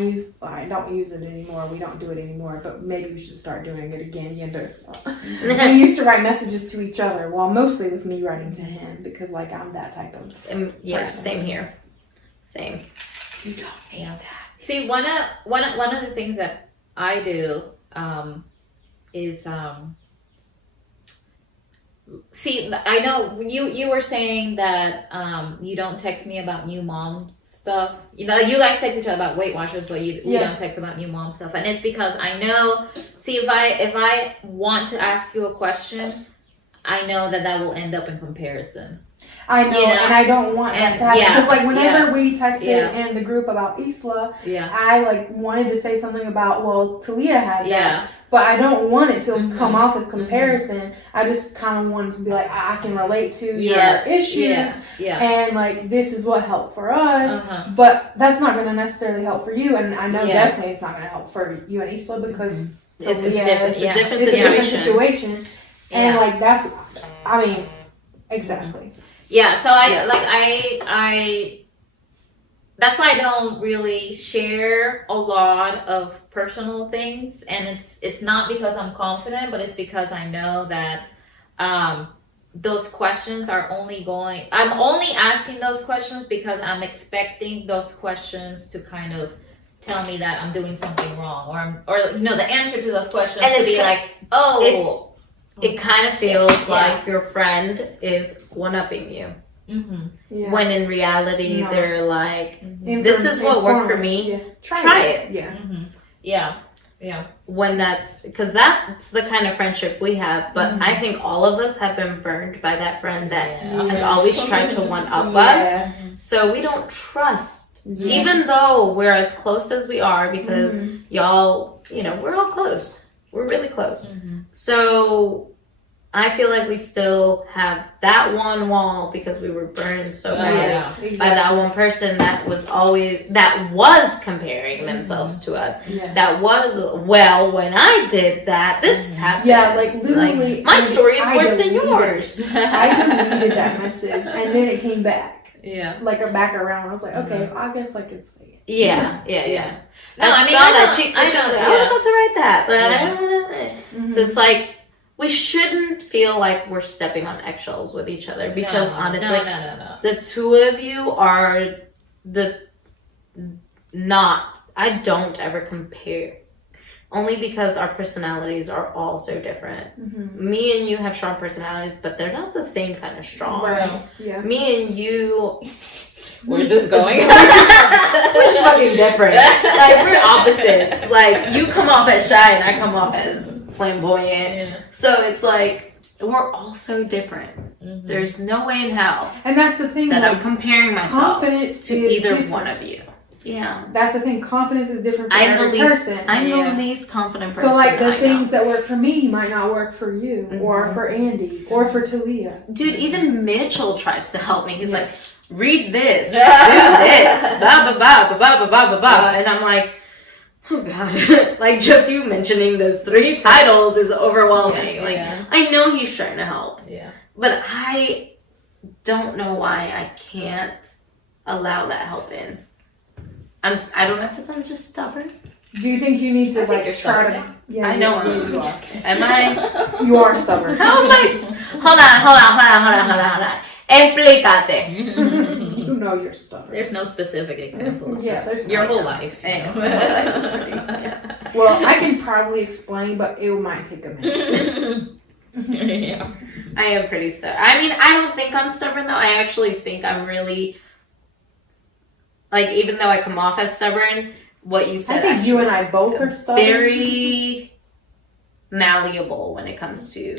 don't use it anymore. We don't do it anymore. But maybe we should start doing it again. We used to write messages to each other. Well, mostly with me writing to him because like I'm that type of person. Same here. Same. You don't need that. See, one of the things that I do. Is see, I know you were saying that you don't text me about new mom stuff. You know, you guys text each other about Weight Watchers, but you don't text about new mom stuff, and it's because I know. See, if I want to ask you a question, I know that will end up in comparison. I know, and I don't want that to happen. Because, like, whenever we texted in the group about Isla, I, like, wanted to say something about, well, Talia had that. But I don't want it to come off as comparison. I just kind of wanted to be like, I can relate to your issues. And, like, this is what helped for us. But that's not going to necessarily help for you. And I know definitely it's not going to help for you and Isla because it's different. It's a different situation. And, like, that's, I mean, exactly. Yeah, so that's why I don't really share a lot of personal things, and it's not because I'm confident, but it's because I know that those questions are I'm only asking those questions because I'm expecting those questions to kind of tell me that I'm doing something wrong, or the answer to those questions And to be like, oh. It kind of feels like your friend is one-upping you. Mm-hmm. Yeah. When in reality, they're like, Mm-hmm. this is what worked for me. Yeah. Try it. Yeah. Mm-hmm. Yeah. When because that's the kind of friendship we have. But I think all of us have been burned by that friend that has always tried to one-up us. So we don't trust. Yeah. Even though we're as close as we are, because y'all, we're all close. We're really close. Mm-hmm. So I feel like we still have that one wall because we were burned so bad by that one person that was comparing themselves to us. Yeah. That was, when I did that, this happened. Yeah, like literally. Like, my story is worse than yours. I deleted that message and then it came back. Yeah. Like back around. I was like, okay, I guess I could say it. Yeah. No, I mean, I was about to write that, but I don't want to. So it's like, we shouldn't feel like we're stepping on eggshells with each other because honestly, the two of you are I don't ever compare. Only because our personalities are all so different. Mm-hmm. Me and you have strong personalities, but they're not the same kind of strong. Right. Yeah. Me and you... We're just going. We're just fucking different. Like, we're opposites. Like, you come off as shy and I come off as flamboyant. Yeah. So it's like, we're all so different. Mm-hmm. There's no way in hell. And that's the thing. That I'm comparing myself to either different. one of you. Yeah. That's the thing. Confidence is different for every person. I'm the least confident person. So, like, the things that work for me might not work for you, or for Andy, or for Talia. Dude, even Mitchell tries to help me. He's like, read this, do this, blah, blah, blah, blah, blah, blah, blah. And I'm like, oh, God. Like, just you mentioning those 3 titles is overwhelming. I know he's trying to help. Yeah. But I don't know why I can't allow that help in. I don't know if I'm just stubborn. Do you think you need to try to? Yeah, I know you are. Am I? You are stubborn. How am I? Hold on. Explícate. You know you're stubborn. There's no specific examples. Yeah, there's your whole life. Well, I can probably explain, but it might take a minute. Yeah. I am pretty stubborn. I mean, I don't think I'm stubborn though. I actually think I'm really. Like, even though I come off as stubborn, what you said. I think you and I both are stubborn. Very malleable when it comes to.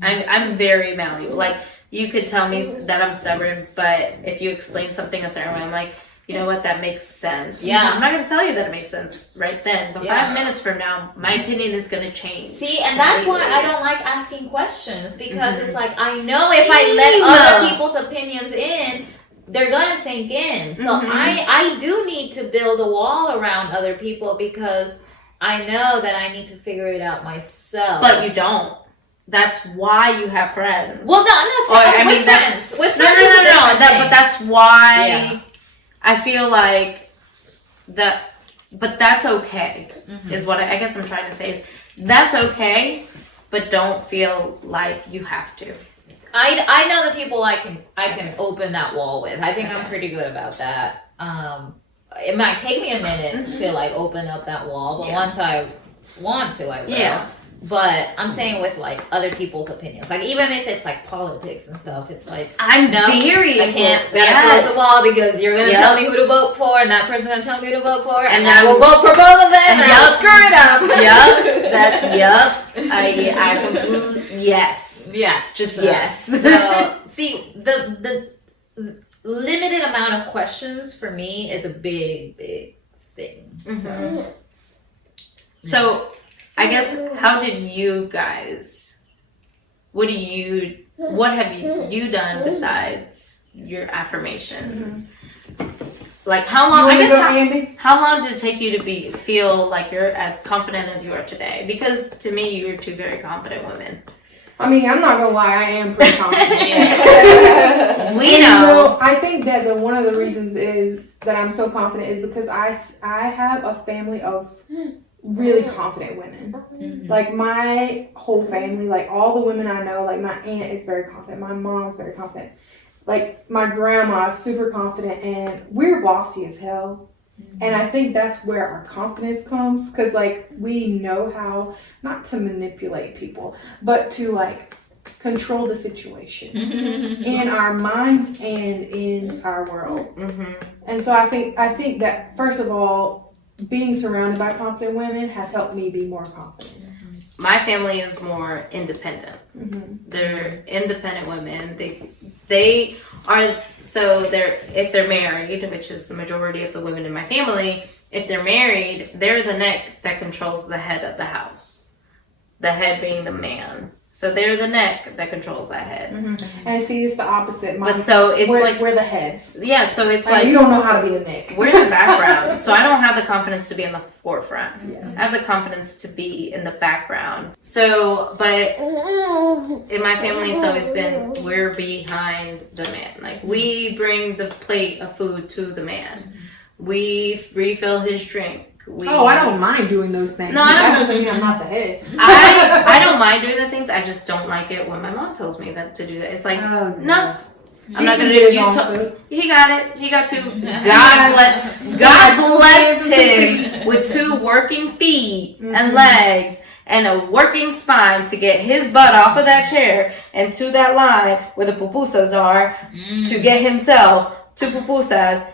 I'm very malleable. Like, you could tell me that I'm stubborn, but if you explain something a certain way, I'm like, you know what, that makes sense. Yeah. I'm not going to tell you that it makes sense right then, but 5 minutes from now, my opinion is going to change. See, and that's why I don't like asking questions, because it's like, I know if I let other people's opinions in, they're gonna sink in. So I do need to build a wall around other people because I know that I need to figure it out myself. But you don't. That's why you have friends. Well, no, I'm not friends. With friends, no. But that's why I feel like that. But that's okay. Is what I guess I'm trying to say is that's okay, but don't feel like you have to. I know the people I can open that wall with. I think I'm pretty good about that. It might take me a minute to like open up that wall, but once I want to, I will. Yeah. But I'm saying with like other people's opinions, like even if it's like politics and stuff, it's like I can't gotta close the wall because you're gonna tell me who to vote for, and that person's gonna tell me who to vote for, and I will vote for both of them, and I'll screw it up. I completely yes. Yeah. Just yes. So see the limited amount of questions for me is a big thing. So I guess, how did you guys, what have you done besides your affirmations? Like, how long did it take you to feel like you're as confident as you are today? Because to me, you're 2 very confident women. I mean, I'm not gonna lie, I am pretty confident. We know. I think that one of the reasons is that that I'm so confident is because I have a family of really confident women. Like my whole family, like all the women I know, like my aunt is very confident. My mom's very confident. Like my grandma is super confident, and we're bossy as hell. And I think that's where our confidence comes, because like we know how not to manipulate people, but to like control the situation in our minds and in our world. And so I think that first of all, being surrounded by confident women has helped me be more confident. My family is more independent. They're independent women. They are, so if they're married, which is the majority of the women in my family, if they're married, they're the neck that controls the head of the house. The head being the man. So they're the neck that controls that head. And see, it's the opposite. But so it's we're the heads. Yeah, so it's like you don't know how to be the neck. We're in the background. So I don't have the confidence to be in the forefront. Yeah. I have the confidence to be in the background. So, but in my family, it's always been we're behind the man. Like we bring the plate of food to the man. We refill his drink. I don't mind doing those things. No, that doesn't mean I'm not the head. I don't mind doing the things. I just don't like it when my mom tells me that to do that. It's like, no. I'm not gonna do it. He got it. He got two. God bless him with 2 working feet and legs and a working spine to get his butt off of that chair and to that line where the pupusas are to get himself to pupusas.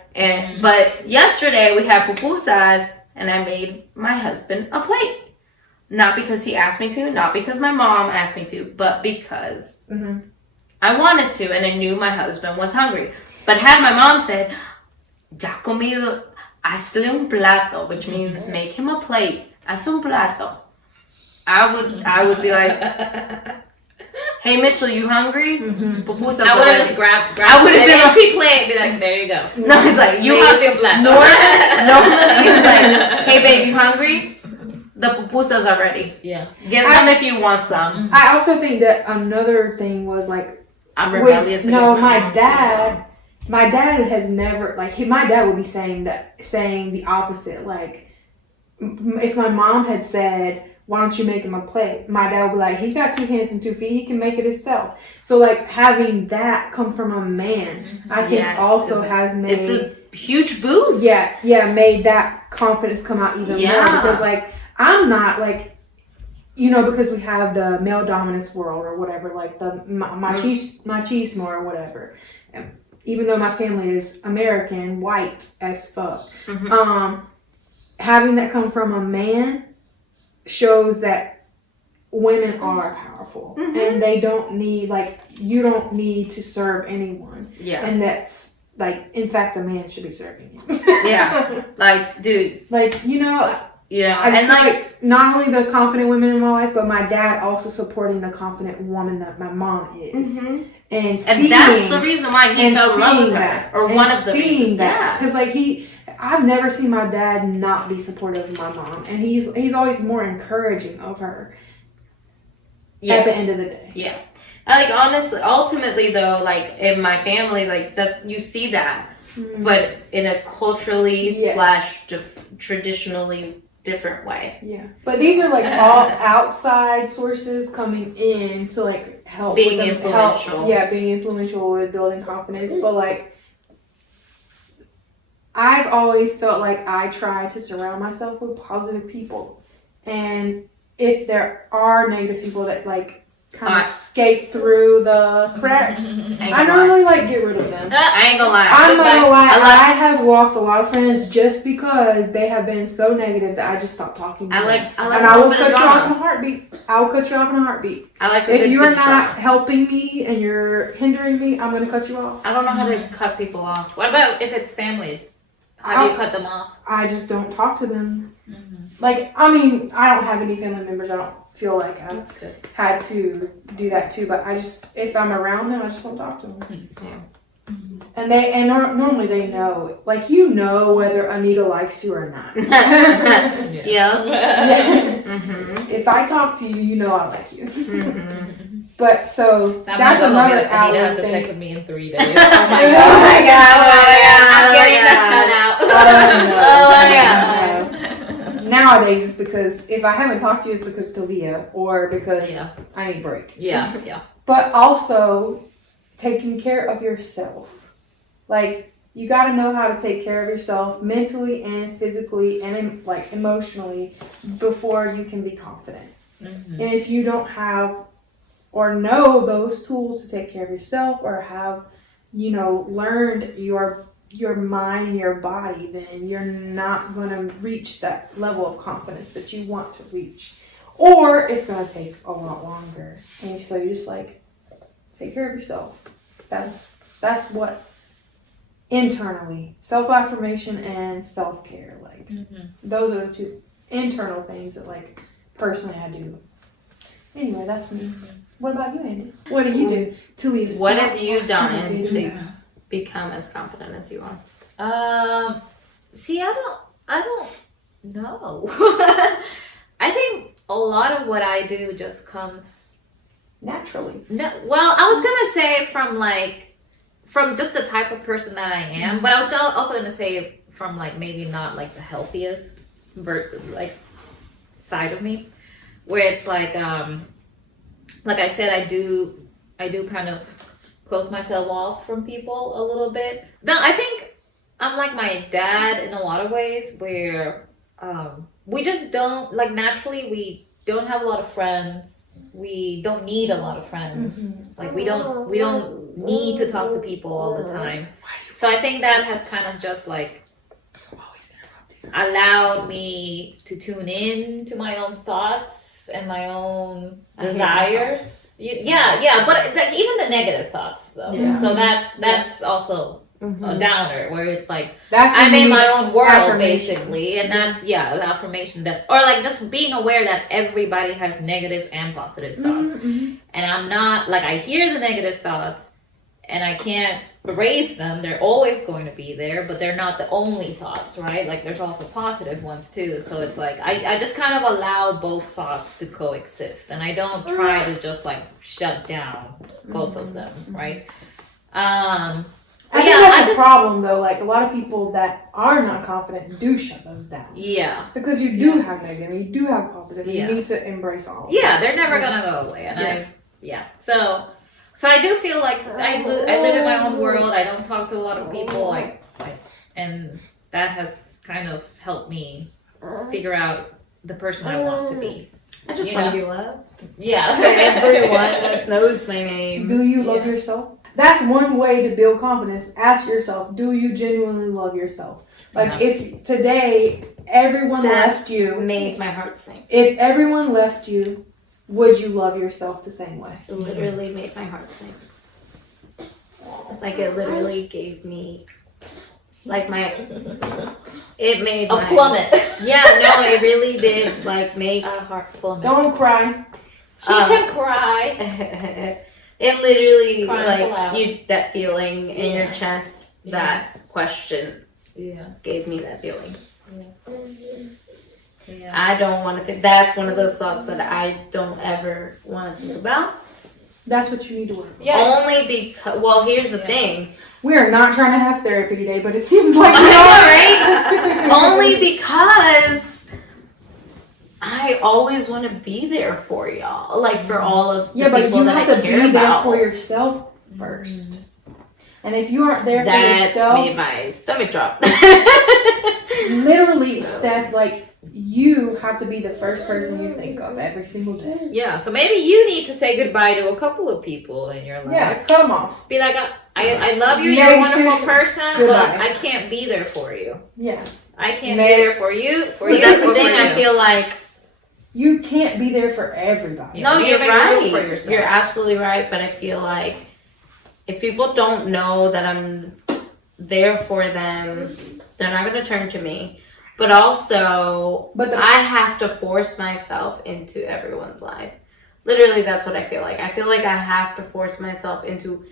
But yesterday we had pupusas. And I made my husband a plate. Not because he asked me to, not because my mom asked me to, but because I wanted to, and I knew my husband was hungry. But had my mom said, ya comido, hazle un plato, which means make him a plate, haz un plato, I would be like, hey Mitchell, you hungry? Pupusas. I would have just grabbed I would have been an empty plate and be like, there you go. No, it's like, you hungry? Normally it's like, hey babe, you hungry? The pupusas are ready. Yeah. Get some if you want some. I also think that another thing was like, I'm rebellious. My dad has never, like, my dad would be saying the opposite. Like, if my mom had said, why don't you make him a plate? My dad would be like, he's got 2 hands and 2 feet. He can make it himself. So, like, having that come from a man, I think also has made... It's a huge boost. Yeah, made that confidence come out even more. Because, like, I'm not, like, because we have the male dominance world or whatever, like, the machismo or whatever. Even though my family is American, white as fuck. Having that come from a man shows that women are powerful and they don't need, like, you don't need to serve anyone. And that's, like, in fact, a man should be serving you. Like, dude. Like, I just like not only the confident women in my life, but my dad also supporting the confident woman that my mom is. And that's the reason why he fell in love with her. Or one of the reasons. Because, like, I've never seen my dad not be supportive of my mom, and he's always more encouraging of her. At the end of the day. Like, honestly, ultimately though, like in my family, like that you see that, but in a culturally / traditionally different way. But these are like all outside sources coming in to like help being influential. Being influential with building confidence, but like. I've always felt like I try to surround myself with positive people. And if there are negative people that like kind of skate through the cracks, I normally like get rid of them. I ain't gonna lie. I'm not gonna lie. I have lost a lot of friends just because they have been so negative that I just stopped talking to them. I will cut you off in a heartbeat. I'll cut you off in a heartbeat. If you are not helping me and you're hindering me, I'm gonna cut you off. I don't know how to cut people off. What about if it's family? How do you cut them off? I just don't talk to them. Like, I mean, I don't have any family members. I don't feel like I've had to do that too. But if I'm around them, I just don't talk to them. And normally they know. Like, whether Anita likes you or not. If I talk to you, I like you. But so that's another hour Anita has to thing. pick with me in 3 days. Oh my Oh god! my God, I'm getting the shut out. Nowadays, it's because if I haven't talked to you, it's because Talia or because I need a break. Yeah. But also taking care of yourself. Like, you got to know how to take care of yourself mentally and physically and like emotionally before you can be confident. Mm-hmm. And if you don't have or know those tools to take care of yourself or have, learned your mind and your body, then you're not going to reach that level of confidence that you want to reach. Or it's going to take a lot longer. And so you just like, take care of yourself. That's what internally, self-affirmation and self-care, like those are the two internal things that like personally I do. Anyway, that's me. What about you, Andy? What do you do to leave? What have you done to become as confident as you are? See, I don't know. I think a lot of what I do just comes naturally. No, well, I was gonna say from just the type of person that I am, but I was also gonna say from like maybe not like the healthiest side of me, where it's like I said, I do kind of close myself off from people a little bit. Now I think I'm like my dad in a lot of ways, where we just don't like naturally we don't have a lot of friends. We don't need a lot of friends. Like we don't need to talk to people all the time. So I think that has kind of just like allowed me to tune in to my own thoughts and my own desires. Yeah, but like, even the negative thoughts though. Yeah. So that's also a downer, where it's like I'm in my own world basically, and that's the affirmation that, or like just being aware that everybody has negative and positive thoughts, and I'm not like, I hear the negative thoughts and I can't erase them. They're always going to be there, but they're not the only thoughts, right? Like there's also positive ones too. So it's like I just kind of allow both thoughts to coexist, and I don't try to just like shut down both of them, right? I think that's a problem though. Like a lot of people that are not confident do shut those down. Yeah. Because you do have negative, you do have positive, and you need to embrace all of them. Yeah, they're never gonna go away. And So I do feel like I live in my own world. I don't talk to a lot of people, and that has kind of helped me figure out the person I want to be. I just want to be loved. Yeah. Everyone knows my name. Do you love yourself? That's one way to build confidence. Ask yourself, do you genuinely love yourself? Like if today everyone left you, made my heart sink. If everyone left you, would you love yourself the same way? It literally made my heart sink. Like it literally gave me like it made a plummet. Yeah, no, it really did like make a heart plummet. Don't cry. She can cry. It literally that feeling in your chest, that question gave me that feeling. Yeah. I don't want to think. That's one of those thoughts that I don't ever want to think about. That's what you need to work on. Yeah. Only because, well, here's the thing. We are not trying to have therapy today, but it seems like we are, right? Only because I always want to be there for y'all. Like, for all of the people that I care about. Yeah, but you have to be there for yourself first. And if you aren't there for yourself... That's made my stomach drop. Literally, Steph, like, you have to be the first person you think of every single day. Yeah, so maybe you need to say goodbye to a couple of people in your life. Yeah, cut them off. Be like, I love you, you're a wonderful person, but I can't be there for you. Yeah. I can't be there for you, but that's the thing, I feel like you can't be there for everybody. No, you're right. You're absolutely right, but I feel like if people don't know that I'm there for them, they're not going to turn to me. But also, I have to force myself into everyone's life. Literally, that's what I feel like. I feel like I have to force myself into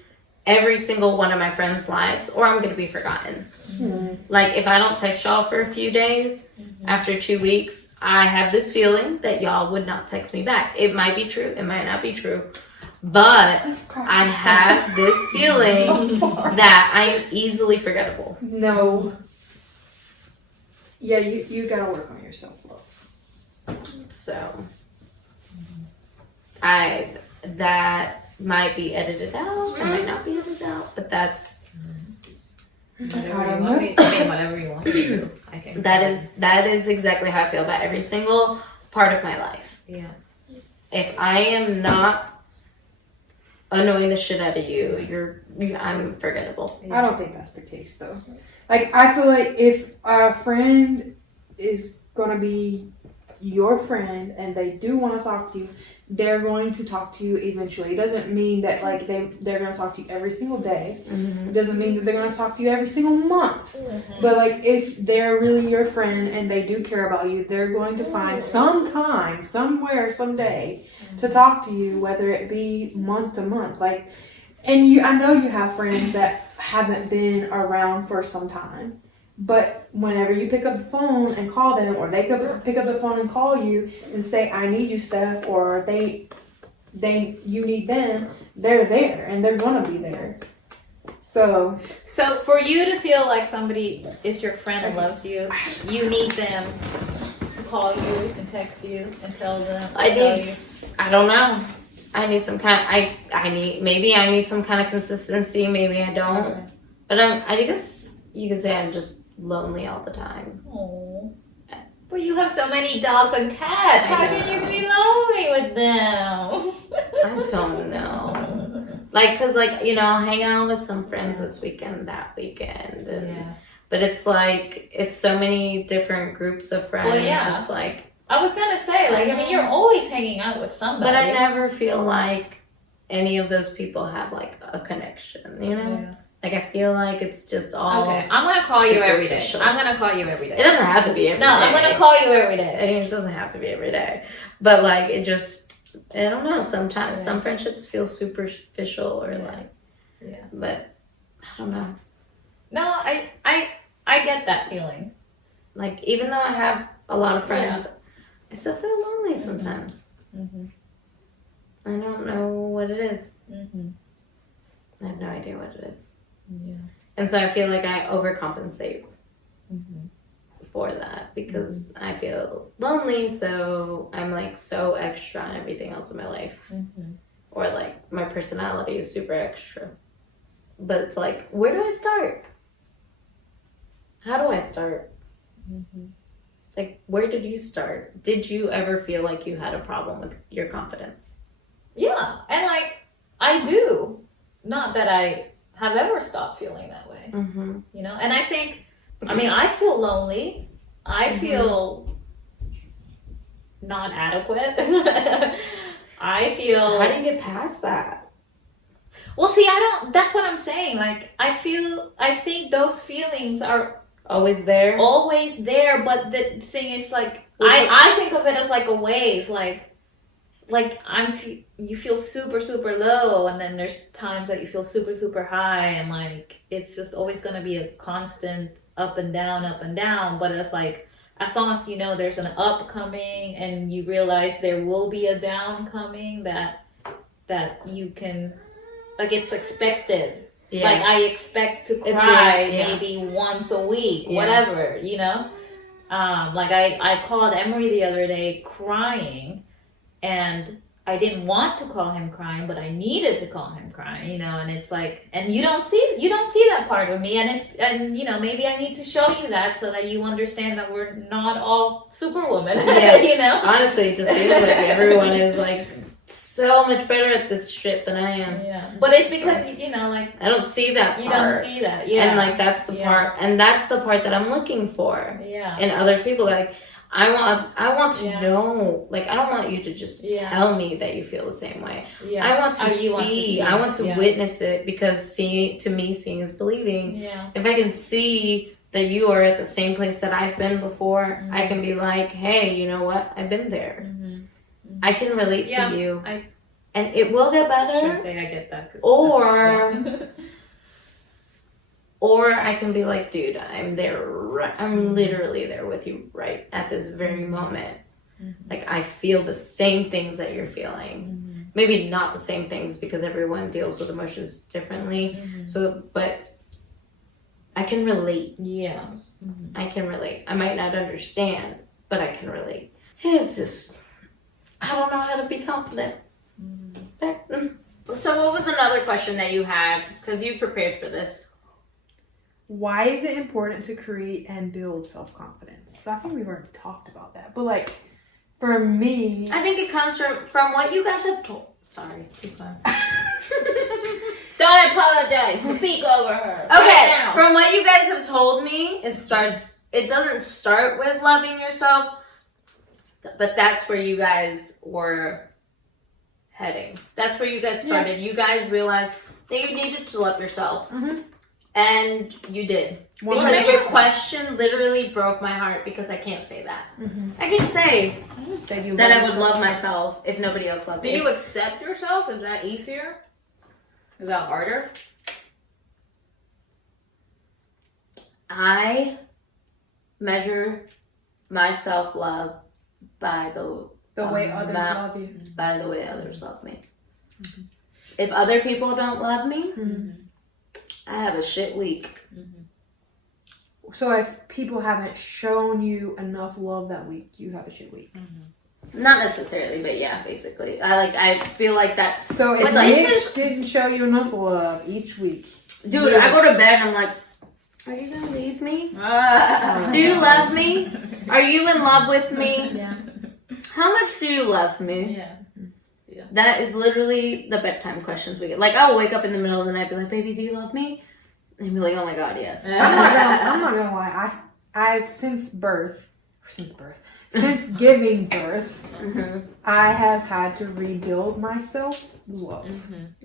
every single one of my friends' lives, or I'm going to be forgotten. Mm-hmm. Like, if I don't text y'all for a few days, after 2 weeks, I have this feeling that y'all would not text me back. It might be true. It might not be true. But Let's I practice have this I'm feeling sorry. that I am easily forgettable. No. Yeah, you gotta work on yourself, love. So that might be edited out. It might not be edited out, but Whatever you want me. I mean, whatever you want me to do. I can. that is exactly how I feel about every single part of my life. Yeah. If I am not annoying the shit out of you, I'm forgettable. I don't think that's the case though. Like I feel like if a friend is gonna be your friend and they do want to talk to you, they're going to talk to you eventually. It doesn't mean that like they're gonna talk to you every single day. Mm-hmm. It doesn't mean that they're gonna talk to you every single month. But like if they're really your friend and they do care about you, they're going to find some time, somewhere, someday to talk to you, whether it be month to month. Like, and I know you have friends that haven't been around for some time. But whenever you pick up the phone and call them, or they pick up the phone and call you and say, "I need you, Steph," or you need them, they're there and they're gonna be there. So for you to feel like somebody is your friend and loves you, you need them to call you and text you and tell them. I don't know. I need some kind of, I need some kind of consistency. Maybe I don't. Okay. But I guess you could say I'm just lonely all the time. Oh. But you have so many dogs and cats. How can you be lonely with them? I don't know. Like, cause I'll hang out with some friends this weekend, that weekend, and but it's like it's so many different groups of friends. Well, yeah. It's like I was gonna say, like, I mean, you're always hanging out with somebody. but I never feel like any of those people have like a connection. You know. Yeah. Like, I feel like it's just all. Okay, I'm gonna call you every day. superficial. I'm gonna call you every day. It doesn't have to be every day. No, I'm gonna call you every I day. mean, it doesn't have to be every day. But, like, it just, I don't know. Sometimes some friendships feel superficial or, like, but I don't know. No, I get that feeling. Like, even though I have a lot of friends, I still feel lonely sometimes. Mm-hmm. I don't know what it is. Mm-hmm. I have no idea what it is. Yeah. And so I feel like I overcompensate Mm-hmm. for that because I feel lonely, so I'm like so extra on everything else in my life. Mm-hmm. Or like my personality is super extra. But it's like, where do I start? How do I start? Mm-hmm. Like, where did you start? Did you ever feel like you had a problem with your confidence? Yeah, and like I do. Not that I have ever stopped feeling that way. Mm-hmm. You know, and I think, I mean, I feel lonely. I feel not adequate. I feel. How do you get past that? Well, see, that's what I'm saying. Like, I think those feelings are Always there? always there, but the thing is, like, I think of it as like a wave. Like you feel super, super low, and then there's times that you feel super, super high, and like, it's just always going to be a constant up and down, but it's like, as long as you know there's an up coming and you realize there will be a down coming, that you can, like, it's expected. Yeah. Like, I expect to cry maybe once a week, whatever, you know? Like, I called Emery the other day crying, and I didn't want to call him crying, but I needed to call him crying, you know? And it's like, and you don't see that part of me, and you know, maybe I need to show you that so that you understand that we're not all superwoman, you know? Honestly, it just seems like everyone is like so much better at this shit than I am. Yeah. But it's because, you know, like, I don't see that part. You don't see that, yeah. And like, that's the part, and that's the part that I'm looking for. Yeah. In other people, like, I want to know, like, I don't want you to just tell me that you feel the same way. Yeah. I want to see, I want to witness it, because seeing is believing. Yeah. If I can see that you are at the same place that I've been before, I can be like, hey, you know what? I've been there. I can relate to you. And it will get better. I shouldn't say I get that. Or I can be like, dude, I'm there. I'm literally there with you right at this very moment. Like, I feel the same things that you're feeling. maybe not the same things because everyone deals with emotions differently. So, but I can relate. Yeah. I can relate. I might not understand, but I can relate. It's just, I don't know how to be confident. So what was another question that you had? Because you prepared for this. Why is it important to create and build self-confidence? So I think we've already talked about that. But like, for me... I think it comes from what you guys have told. Sorry, keep going. Don't apologize. Speak over her. Okay, Right from what you guys have told me, it doesn't start with loving yourself, but that's where you guys were heading. That's where you guys started. Yeah. You guys realized that you needed to love yourself. And you did. Because your question literally broke my heart because I can't say that. I can't say that I would love myself if nobody else loved me. Do you accept yourself? Is that easier? Is that harder? I measure my self-love by the way others love you. By the way others love me. If other people don't love me, I have a shit week. So if people haven't shown you enough love that week, you have a shit week. Not necessarily, but yeah, basically. I feel like that. So if Mitch didn't show you enough love each week. Dude, I go to bed and I'm like, are you gonna leave me? Do you love me? Are you in love with me? Yeah. How much do you love me? Yeah. That is literally the bedtime questions we get. Like, I will wake up in the middle of the night and be like, baby, do you love me? And be like, oh my God, yes. I'm not gonna lie. I've since giving birth, I have had to rebuild my self-love.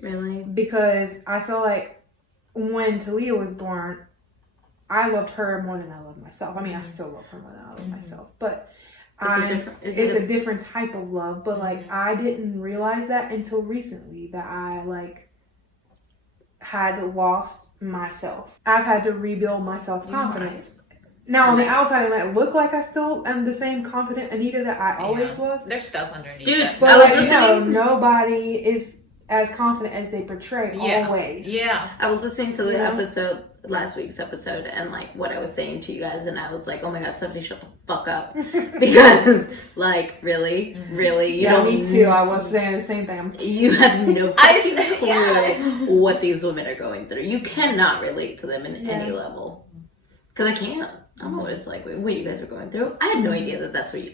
Really? Because I feel like when Talia was born, I loved her more than I loved myself. I mean, I still love her more than I love myself. But it's a different type of love. But like, I didn't realize that until recently, that I like had lost myself. I've had to rebuild my self-confidence. Now, on the outside, it might look like I still am the same confident Anita that I always was. There's stuff underneath. Dude, but like, nobody is as confident as they portray always. Yeah. I was listening to the last week's episode, and like what I was saying to you guys, and I was like, oh my God, Stephanie, shut the fuck up. Because, like, really? You don't me too. I was saying the same thing. You have no fucking clue what these women are going through. You cannot relate to them in any level. Because I can't. I don't know what it's like, what you guys are going through. I had no idea that's what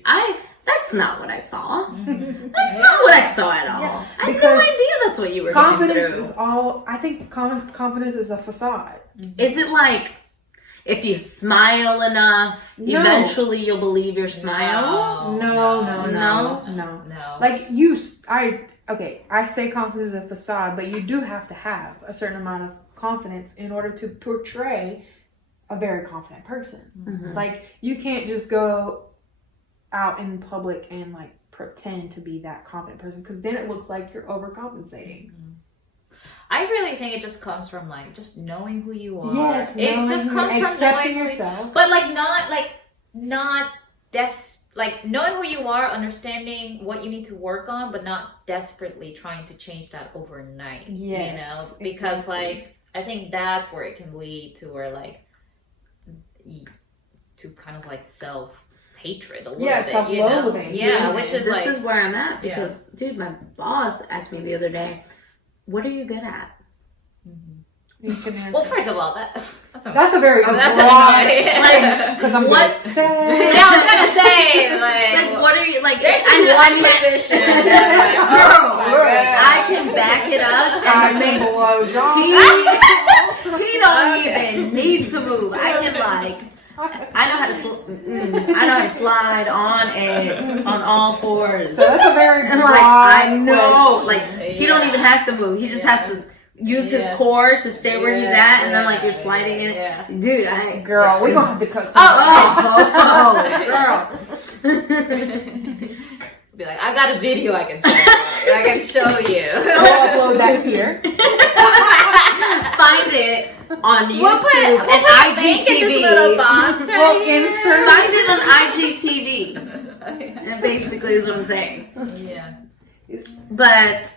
that's not what I saw. That's not what I saw at all. Yeah, I had no idea that's what you were going through. Confidence is all, I think confidence is a facade. Is it like, if you smile enough, eventually you'll believe your smile? No. Like I say confidence is a facade, but you do have to have a certain amount of confidence in order to portray a very confident person. Like, you can't just go out in public and like pretend to be that confident person, because then it looks like you're overcompensating. I really think it just comes from like just knowing who you are. Yes, it just comes from accepting yourself, but like not knowing who you are, understanding what you need to work on, but not desperately trying to change that overnight. Yes, you know, because like I think that's where it can lead to where like to kind of like self-hatred a little bit, self-loathing. Which is this is where I'm at, because dude, my boss asked me the other day, what are you good at? Well, first of all, that's a very that's broad, because I'm what's say. I was gonna say like what are you like? I mean, position. I can back it up, and he don't even need to move. I can like. I know how to slide on it on all fours. So that's a very broad I know, question. Like he don't even have to move. He just has to use his core to stay where he's at, and then like you're sliding in it. Dude, girl, we gonna have to cut. Girl. Be like, I got a video I can show you. We'll upload that here. Find it on YouTube and IGTV. Find it on IGTV. That basically is what I'm saying. Yeah. But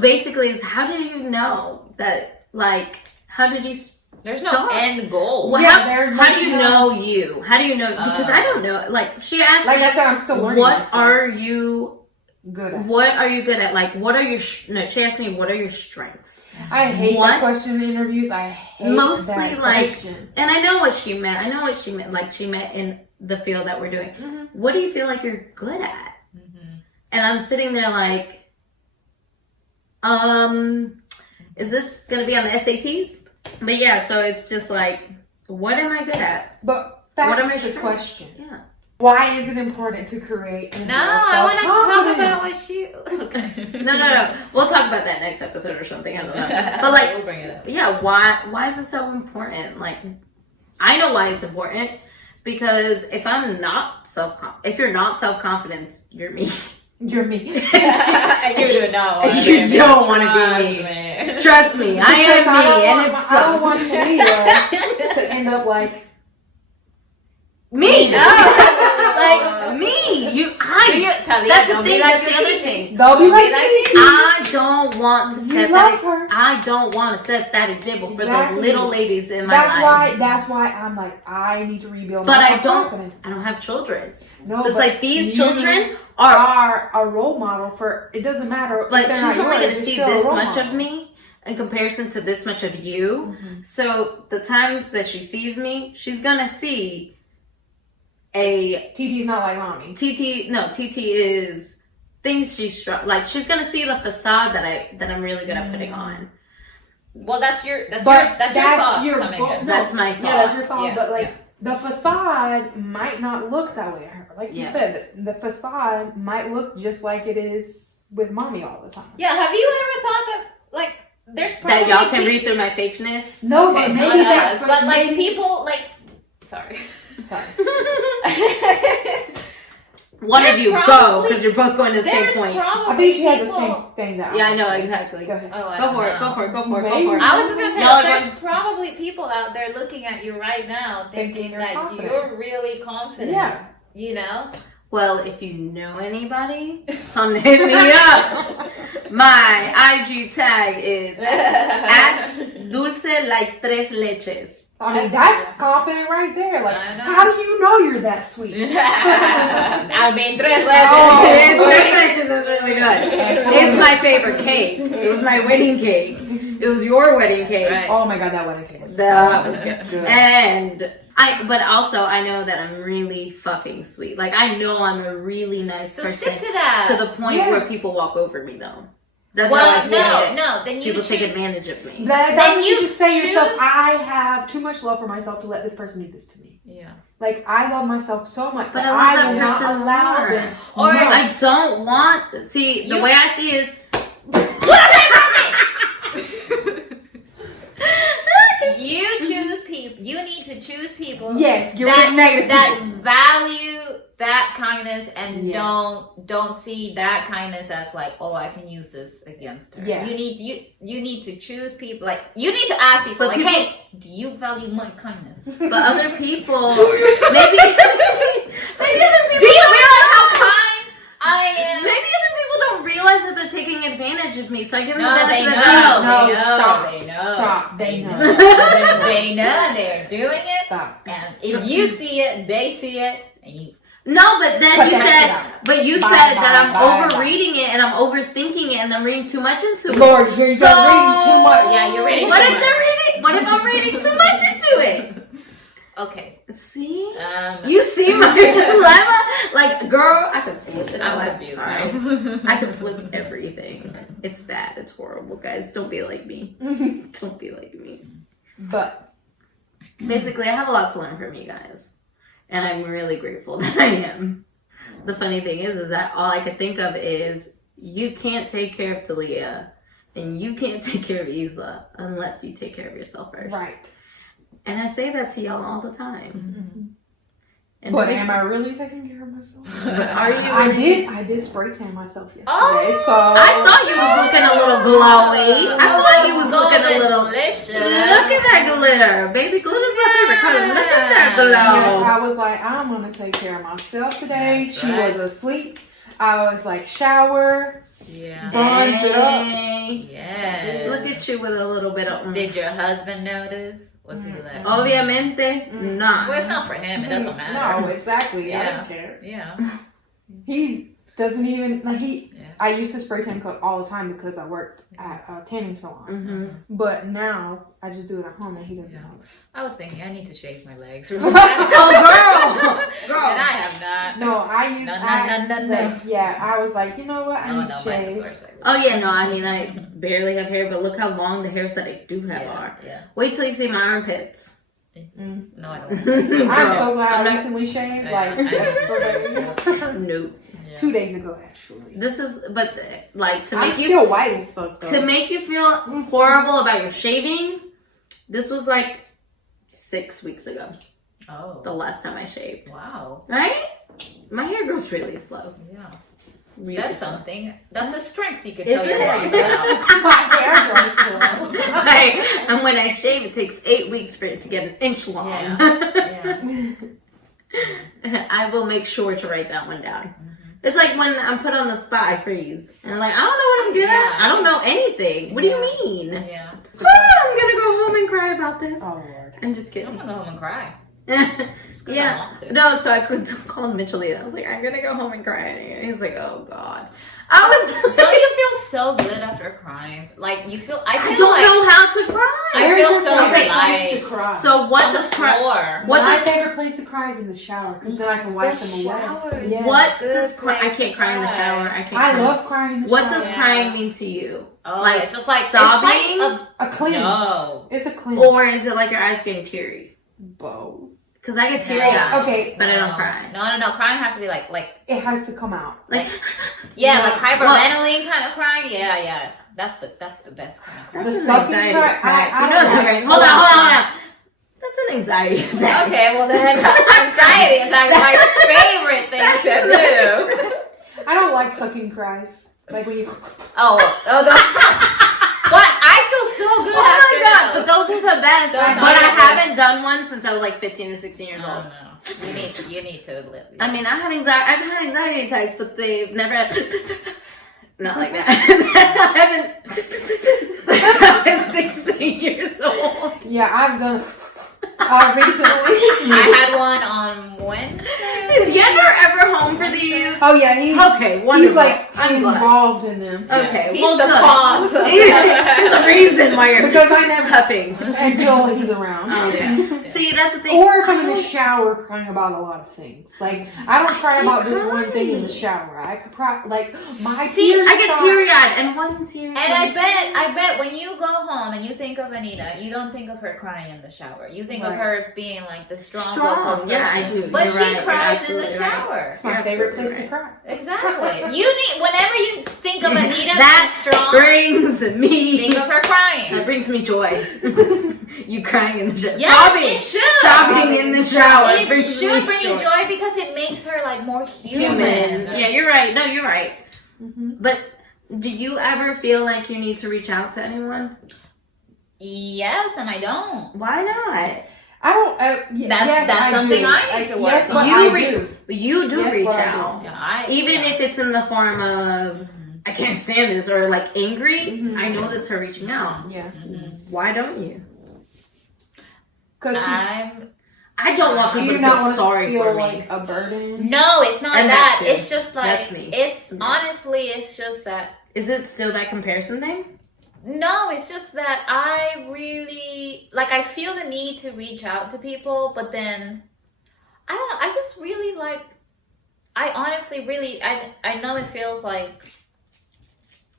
basically is how do you know that, like, how did you There's no start? end goal. Well, Yeah, how do you know you? How do you know? Because I don't know. Like, she asked Like me, I said, I'm still learning. what myself. are you good at? What are you good at? Like, what are your, no, she asked me, what are your strengths? I hate What? that question in interviews. I hate Mostly, that like, question. and I know what she meant. I know what she meant. Like, she meant in the field that we're doing. Mm-hmm. What do you feel like you're good at? Mm-hmm. And I'm sitting there like, is this going to be on the SATs? But yeah, so it's just like, what am I good at? But What back am I to the strengths? question. Yeah. Why is it important to create and No, build I want to talk self-confidence? about what you. Okay. No. We'll talk about that next episode or something. I don't know. But like, we'll bring it up. yeah, why is it so important? Like, I know why it's important because if you're not self-confident, you're me. You're me. You do not want to be You me. don't want to be me. Trust me, I am Because me, and it I don't want sucks. Talia to end up like Me, No. like me. That's the thing. That's the other thing. they'll be like, I don't want to you set love that. her. I don't want to set that example for Exactly. the little ladies in my life. That's why I'm like, I need to rebuild But my I don't confidence. I don't have children. No, So it's but like these you children are are a role model for. It doesn't matter. like, if they're she's not only yours, going to you're see still a this role much model. of me in comparison to this much of you. Mm-hmm. So the times that she sees me, she's going to see a TT's not like mommy. TT is things she's like, she's going to see the facade that I'm really good at putting on. Well, that's your But thoughts coming goal. in. No, That's my thought. Yeah, that's your thought. Yeah, but like yeah. the facade might not look that way to her. Like you Yeah. said, the facade might look just like it is with mommy all the time. Yeah, have you ever thought that, like, there's probably That y'all can read through my fakeness. No, Okay, but not maybe us, that's but like maybe- people like. Sorry. Sorry. One There's of you go, probably- because you're both going to the same There's point. probably I think she has the people- same thing that. Yeah, I know, exactly. Go ahead. Oh, I Go don't for it, know. go for it, go for it, go Maybe. for it. I was just gonna say, Y'all are there's going- probably people out there looking at you right now thinking Thinking you're that confident. you're really confident. Yeah. You know? Well, if you know anybody, tell them to hit me up. My IG tag is at dulce like tres leches. I mean, that's confident right there. Like, I know. how do you know you're that sweet? I mean, tres Oh, leches. tres leches is really good. It's my favorite cake. It was my wedding cake. It was your wedding cake. Right. Oh my god, that wedding cake was That so was good. good. And but also I know that I'm really fucking sweet. Like, I know I'm a really nice So person stick to that. to the point Yeah. where people walk over me though. That's how well, I see it. no. Then you People take choose- advantage of me. That's Then when you you just say to yourself, choose- I have too much love for myself to let this person do this to me. Yeah. Like, I love myself so much But that I love I that will not person allow more. them. Or No. I don't want. See, the You- way I see it is. You choose people. You need to choose people. Yes, you're negative. that value that kindness and Yeah. don't see that kindness as like, oh, I can use this against her. Yeah. You need to choose people. Like, you need to ask people, But like, people- hey, do you value my kindness? But other people, maybe other people. Do you realize how kind I am? Maybe other people don't realize that they're taking advantage of me, so I give them the No, they benefit know. of the doubt. No, They know. stop. They know. Stop. They know. They know they're doing it. Stop. And if you see it, they see it, and you. No, but then Cut you that shit said, out. but you Bye, said bye, that I'm bye, overreading it and I'm overthinking it and I'm reading too much into it. Lord, here you go, reading too much. Yeah, you're reading What too if much. they're reading? What if I'm reading too much into it? Okay. See? Um, You see my dilemma? Like, girl, I could flip it. I'm I'm confused sorry. now. I could flip everything. It's bad. It's horrible, guys. Don't be like me. Don't be like me. But Basically, I have a lot to learn from you guys. And I'm really grateful that I am. The funny thing is that all I could think of is you can't take care of Talia and you can't take care of Isla unless you take care of yourself first. right. And I say that to y'all all the time. And But every- am I really taking care of myself? Are you I really did spray tan myself yesterday. Oh, so I thought you was looking a little glowy. I thought you was looking a little. delicious. Look at that glitter, baby. Glitter's my favorite color. Look at that Yes, glow. I was like, I'm gonna take care of myself today. That's she right. was asleep. I was like, shower, Yeah. bronze it up. Yeah. Look at you with a little bit of. Did your husband notice? What's he like? Obviamente, nah. Well, it's not for him. It doesn't matter. No, exactly. I Yeah. don't care. Yeah. He doesn't even like Yeah. I used to spray tan coat all the time because I worked at a tanning salon. Mm-hmm. But now I just do it at home and he doesn't Yeah. know. I was thinking I need to shave my legs. Oh, girl, And I have not. No, I used No. like, yeah, I was like, you know what? I Oh need no, to mine is shave. worse. Oh yeah, no. I mean, I barely have hair, but look how long the hairs that I do have are. Yeah. Wait till you see my armpits. No, I don't. I'm so glad I'm I not- recently shaved. I Like know. yesterday. Nope. Yeah. 2 days ago, actually. This is, but like to I'm make you still white as fuck, though. to make you feel horrible about your shaving. This was like 6 weeks ago. Oh. The last time I shaved. Wow. Right? My hair grows really slow. Yeah. Really That's slow. something. That's a strength you could Is tell your it? boss about. My hair grows slow. Right. And when I shave, it takes 8 weeks for it to get an inch long. Yeah. I will make sure to write that one down. It's like when I'm put on the spot, I freeze. And I'm like, I don't know what I'm doing. Yeah. I don't know anything. What do you mean? Yeah. I'm gonna go home and cry about this. Oh, Lord. I'm just I'm kidding. gonna go home and cry. Just 'cause I Yeah. want to. No, so I couldn't call Mitchell either. I was like, I'm gonna go home and cry. And he's like, oh God. I was. Don't you feel so good after crying? Like you feel. I feel I don't like know how to cry. I Where's feel your so favorite relaxed. place to cry? So what on the does cry? floor. What My does favorite place to cry is in the shower because then I can wipe The them away. shower is Yeah. What Good does cry? I place can't to cry in the cry. shower. I can't. I cry. love crying in the What shower. does Yeah. crying mean to you? Oh, Like, it's just like sobbing? It's like A cleanse. No. It's a cleanse. Or is it like your eyes getting teary? Both. Because I get No. teary eyed. Okay, But I don't cry. No. Crying has to be like it has to come out. Like, yeah, Yeah. like hyperventilating kind of crying. Yeah. That's the best kind of crying. that's The an sucking anxiety cry, attack. I You know don't that, like right? Hold on. That's an anxiety attack. Okay, well then anxiety is like my favorite thing That's to do. I don't like sucking cries. Like when you. Oh, what? I feel so good Oh my after God, those. but those are the best. Those But are I the best. haven't done one since I was like 15 or 16 years Oh old. no, you need to live. I mean, I have anxiety. I've had anxiety attacks, but they've never had. Not like that. I haven't. I've been 16 years old. Yeah, I've done. Recently. I had one on Wednesday. Is Yender ever home for these? Oh yeah, he's Okay, wonderful. he's like I'm glad. involved in them Okay, He's well, the good. cause. There's a reason why you're because I never huffing. until he's around. Oh, yeah. See, that's the thing. Or if I'm in the shower crying about a lot of things. Like, I don't cry about just one thing in the shower. I could cry, like, my See, tears I get start- teary-eyed, and one tear. And I bet when you go home and you think of Anita, you don't think of her crying in the shower. You think of Right. her as being like the strong Strong, yeah, I person. do. But You're she right. You're cries in the absolutely right. shower. It's my You're favorite absolutely place to cry. Exactly. You need whenever you think of Anita being That strong, brings me. think of her crying. That brings me joy. You crying in the shower. Yes, Sobbing. it should. Sobbing in the shower. It brings should me bring you joy because it makes her like more human. Yeah, you're right. No, you're right. Mm-hmm. But do you ever feel like you need to reach out to anyone? Yes, and I don't. Why not? I don't. That's I something do. I need to work yes, on. but You I re- do. You do Yes, reach but I out. Yeah, Even if it's in the form of, I can't stand this, or like angry, Mhm. I know that's her reaching out. Yeah. Why don't you? Because I don't want do people you to not feel want sorry to feel for me. like a burden? no, it's not And that. that too. It's just like That's me. it's Yeah. honestly, it's just that. Is it still that comparison thing? No, it's just that I really like. I feel the need to reach out to people, but then I don't know. I just really like. I honestly really. I know it feels like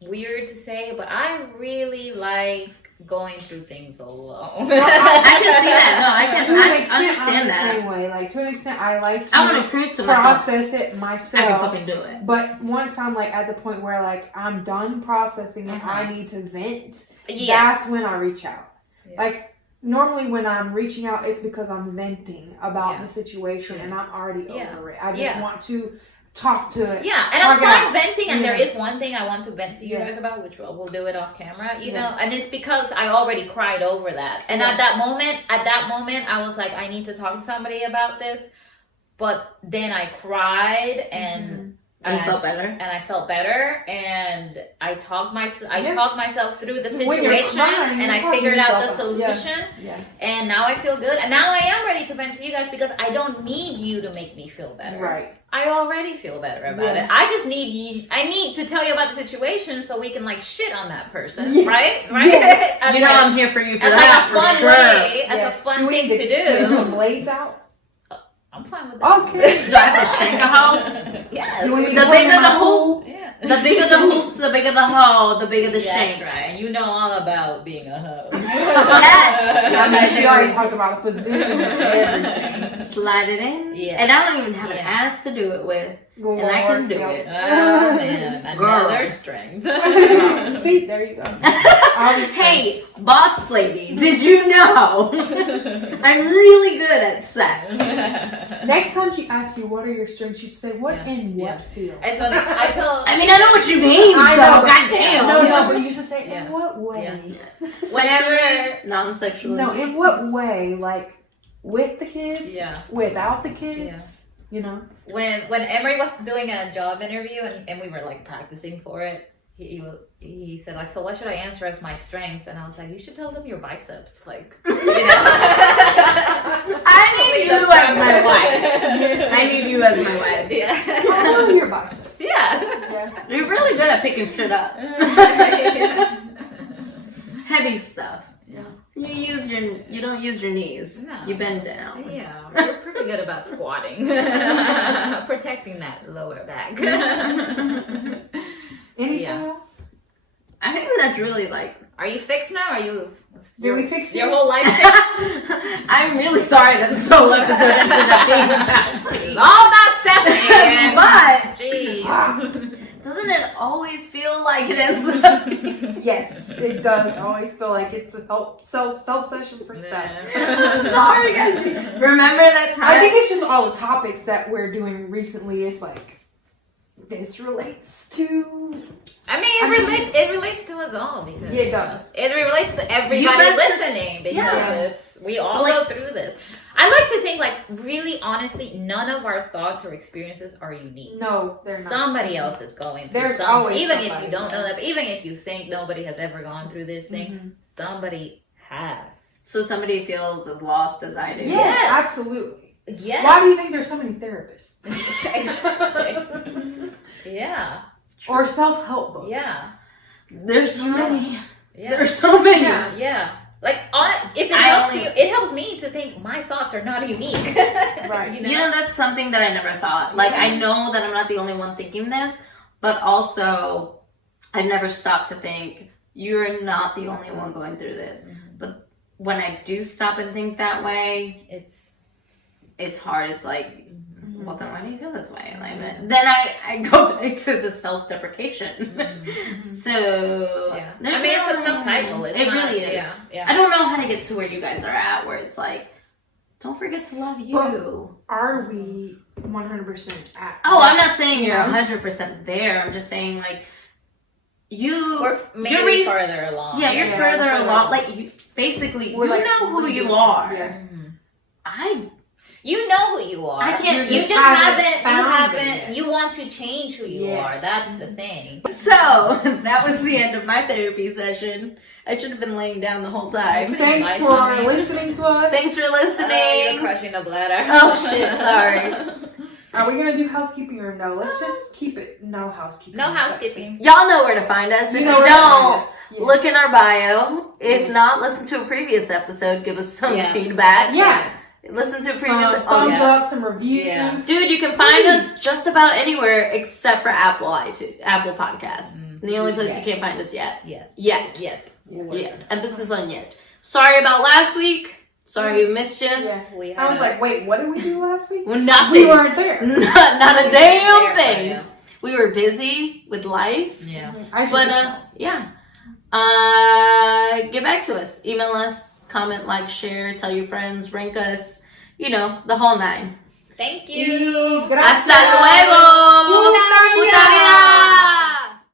weird to say, but I really like going through things alone. I can see that. No, I To can. an I extent, I'm understand the that. same way. Like, to an extent, I like to I want to prove to myself process it I can myself. fucking do it. But once I'm like at the point where like I'm done processing and Uh-huh. I need to vent, Yes. that's when I reach out. Yeah. Like normally when I'm reaching out, it's because I'm venting about Yeah. the situation and I'm already Yeah. over it. I just Yeah. want to talk to it. Yeah, and I'm Talk it fine out. venting, and there Yeah. is one thing I want to vent to you Yeah. guys about, which we'll do it off camera, you Yeah. know, and it's because I already cried over that. And Yeah. at that moment, I was like, I need to talk to somebody about this. But then I cried, and I felt better. And I felt better, and I talked myself through the When you're situation, crying, and you're I figured out the talking yourself solution. Yeah. And now I feel good, and now I am ready to vent to you guys because I don't need you to make me feel better. Right. I already feel better about it. I just need you. I need to tell you about the situation so we can like shit on that person, Yes. right? Yes. As You know, I'm here for you for as that. like a fun for sure. way, as Yes. a fun Do we thing need to Get do. the blades out. I'm fine with that. Okay. Do I have to shrink a hoe? Yes. Do we need The to bigger put them the out? hole, Yeah. the bigger the hoops, the bigger the hoe, the bigger the That's shank. right. You know all about being a hoe. Yes. I mean, she already talked about the position and everything. Slide it in. Yeah. And I don't even have an Yeah. ass to do it with. Lord, And I can do yeah. it. Oh man, Girl. another strength. See, there you go. Hey, boss lady, did you know I'm really good at sex? Next time she asks you what are your strengths, she'd say, "What Yeah. in what Yeah. field?" And so I told. I mean, I know what you mean, I though. know, but- Goddamn. No, Yeah. no, but you should say, Yeah. "In what way?" Yeah. Whenever. Non-sexually. No, in what way? Like with the kids? Yeah. Without the kids? Yeah. You know? When Emery was doing a job interview and we were like practicing for it, he said like, so what should I answer as my strengths? And I was like, you should tell them your biceps, like, you know. I need you as my wife. I need you as my wife. I Yeah. love your biceps. Yeah. Yeah. You're really good at picking shit up. Heavy stuff. Yeah. You don't use your knees. No. You bend down. Yeah, we're pretty good about squatting. Protecting that lower back. Anything Yeah. else? I think that's really like. Are you fixed now? Are you Did we fix your you? whole life fixed? I'm really sorry that this whole episode ended up being about It's me. all about Stephanie. But Jeez. Ah, doesn't it always feel like it ends up being? yes, it does. I always feel like it's a help session for stuff. I'm sorry, guys. Remember that time? I think it's just all the topics that we're doing recently is like, this relates to... I mean, it relates to us all because Yeah, it does. it relates to You everybody guys listening because yeah. we all Like- go through this. I like to think, like, really honestly, none of our thoughts or experiences are unique. No, they're not. Somebody else is going through There's something. always Even if somebody, you don't know yeah. that, but even if you think nobody has ever gone through this thing, Mhm. somebody has. So somebody feels as lost as I do. Yes, Yes. absolutely. Yes. Why do you think there's so many therapists? Exactly. Yeah. Or self-help books? Yeah. There's so many. Yeah. There's so many. Yeah. Yeah. Like, if it I helps only- you, it helps me to think my thoughts are not unique. Right. You know? You know, that's something that I never thought. Like, I know that I'm not the only one thinking this, but also, I've never stopped to think, you're not the only one going through this. Mhm. But when I do stop and think that way, it's hard. It's like, well, then why do you feel this way? Like, then I go back to the self-deprecation. So, Yeah. there's I mean, it's a no- tough cycle. It's It not- really is. Yeah. Yeah. I don't know how to get to where you guys are at, where it's like, don't forget to love you. But- Are we 100% at Oh, I'm not saying you're Yeah. 100% there. I'm just saying, like, you... Or maybe you're re- further along. Yeah, you're Yeah, further further along. along. Like, you, basically, We're you like- know who you yeah. are. Yeah. Mhm. You know who you are. I can't- You you just haven't haven't. You found it haven't. yet. You want to change who you Yes. are. That's the thing. So, that was the end of my therapy session. I should have been laying down the whole time. Thanks Nice for on you. listening to us. Thanks for You're listening. crushing the bladder. Oh, shit, sorry. Are we going to do housekeeping or no? Let's just keep it no housekeeping. No housekeeping. Y'all know where to find us. If you know where to find don't, us. Yeah. look in our bio. If not, listen to a previous episode. Give us some Yeah. feedback. Yeah. Listen to a Some previous thumbs yeah. up, some reviews. Yeah. Dude, you can find us just about anywhere except for Apple Podcasts. The only place you can't find us yet. Yet. Yet. Yet. Emphasis on yet. Sorry about last week. Sorry we missed you. Yeah. We I was like, wait, what did we do last week? Well, nothing. We weren't there. not a damn there, thing. yeah. We were busy with life. Yeah. I should But, have yeah. Get back to us. Email us, comment, like, share, tell your friends, rank us. You know, the whole 9. Thank you. Gracias. Hasta luego. Puta vida. Puta vida.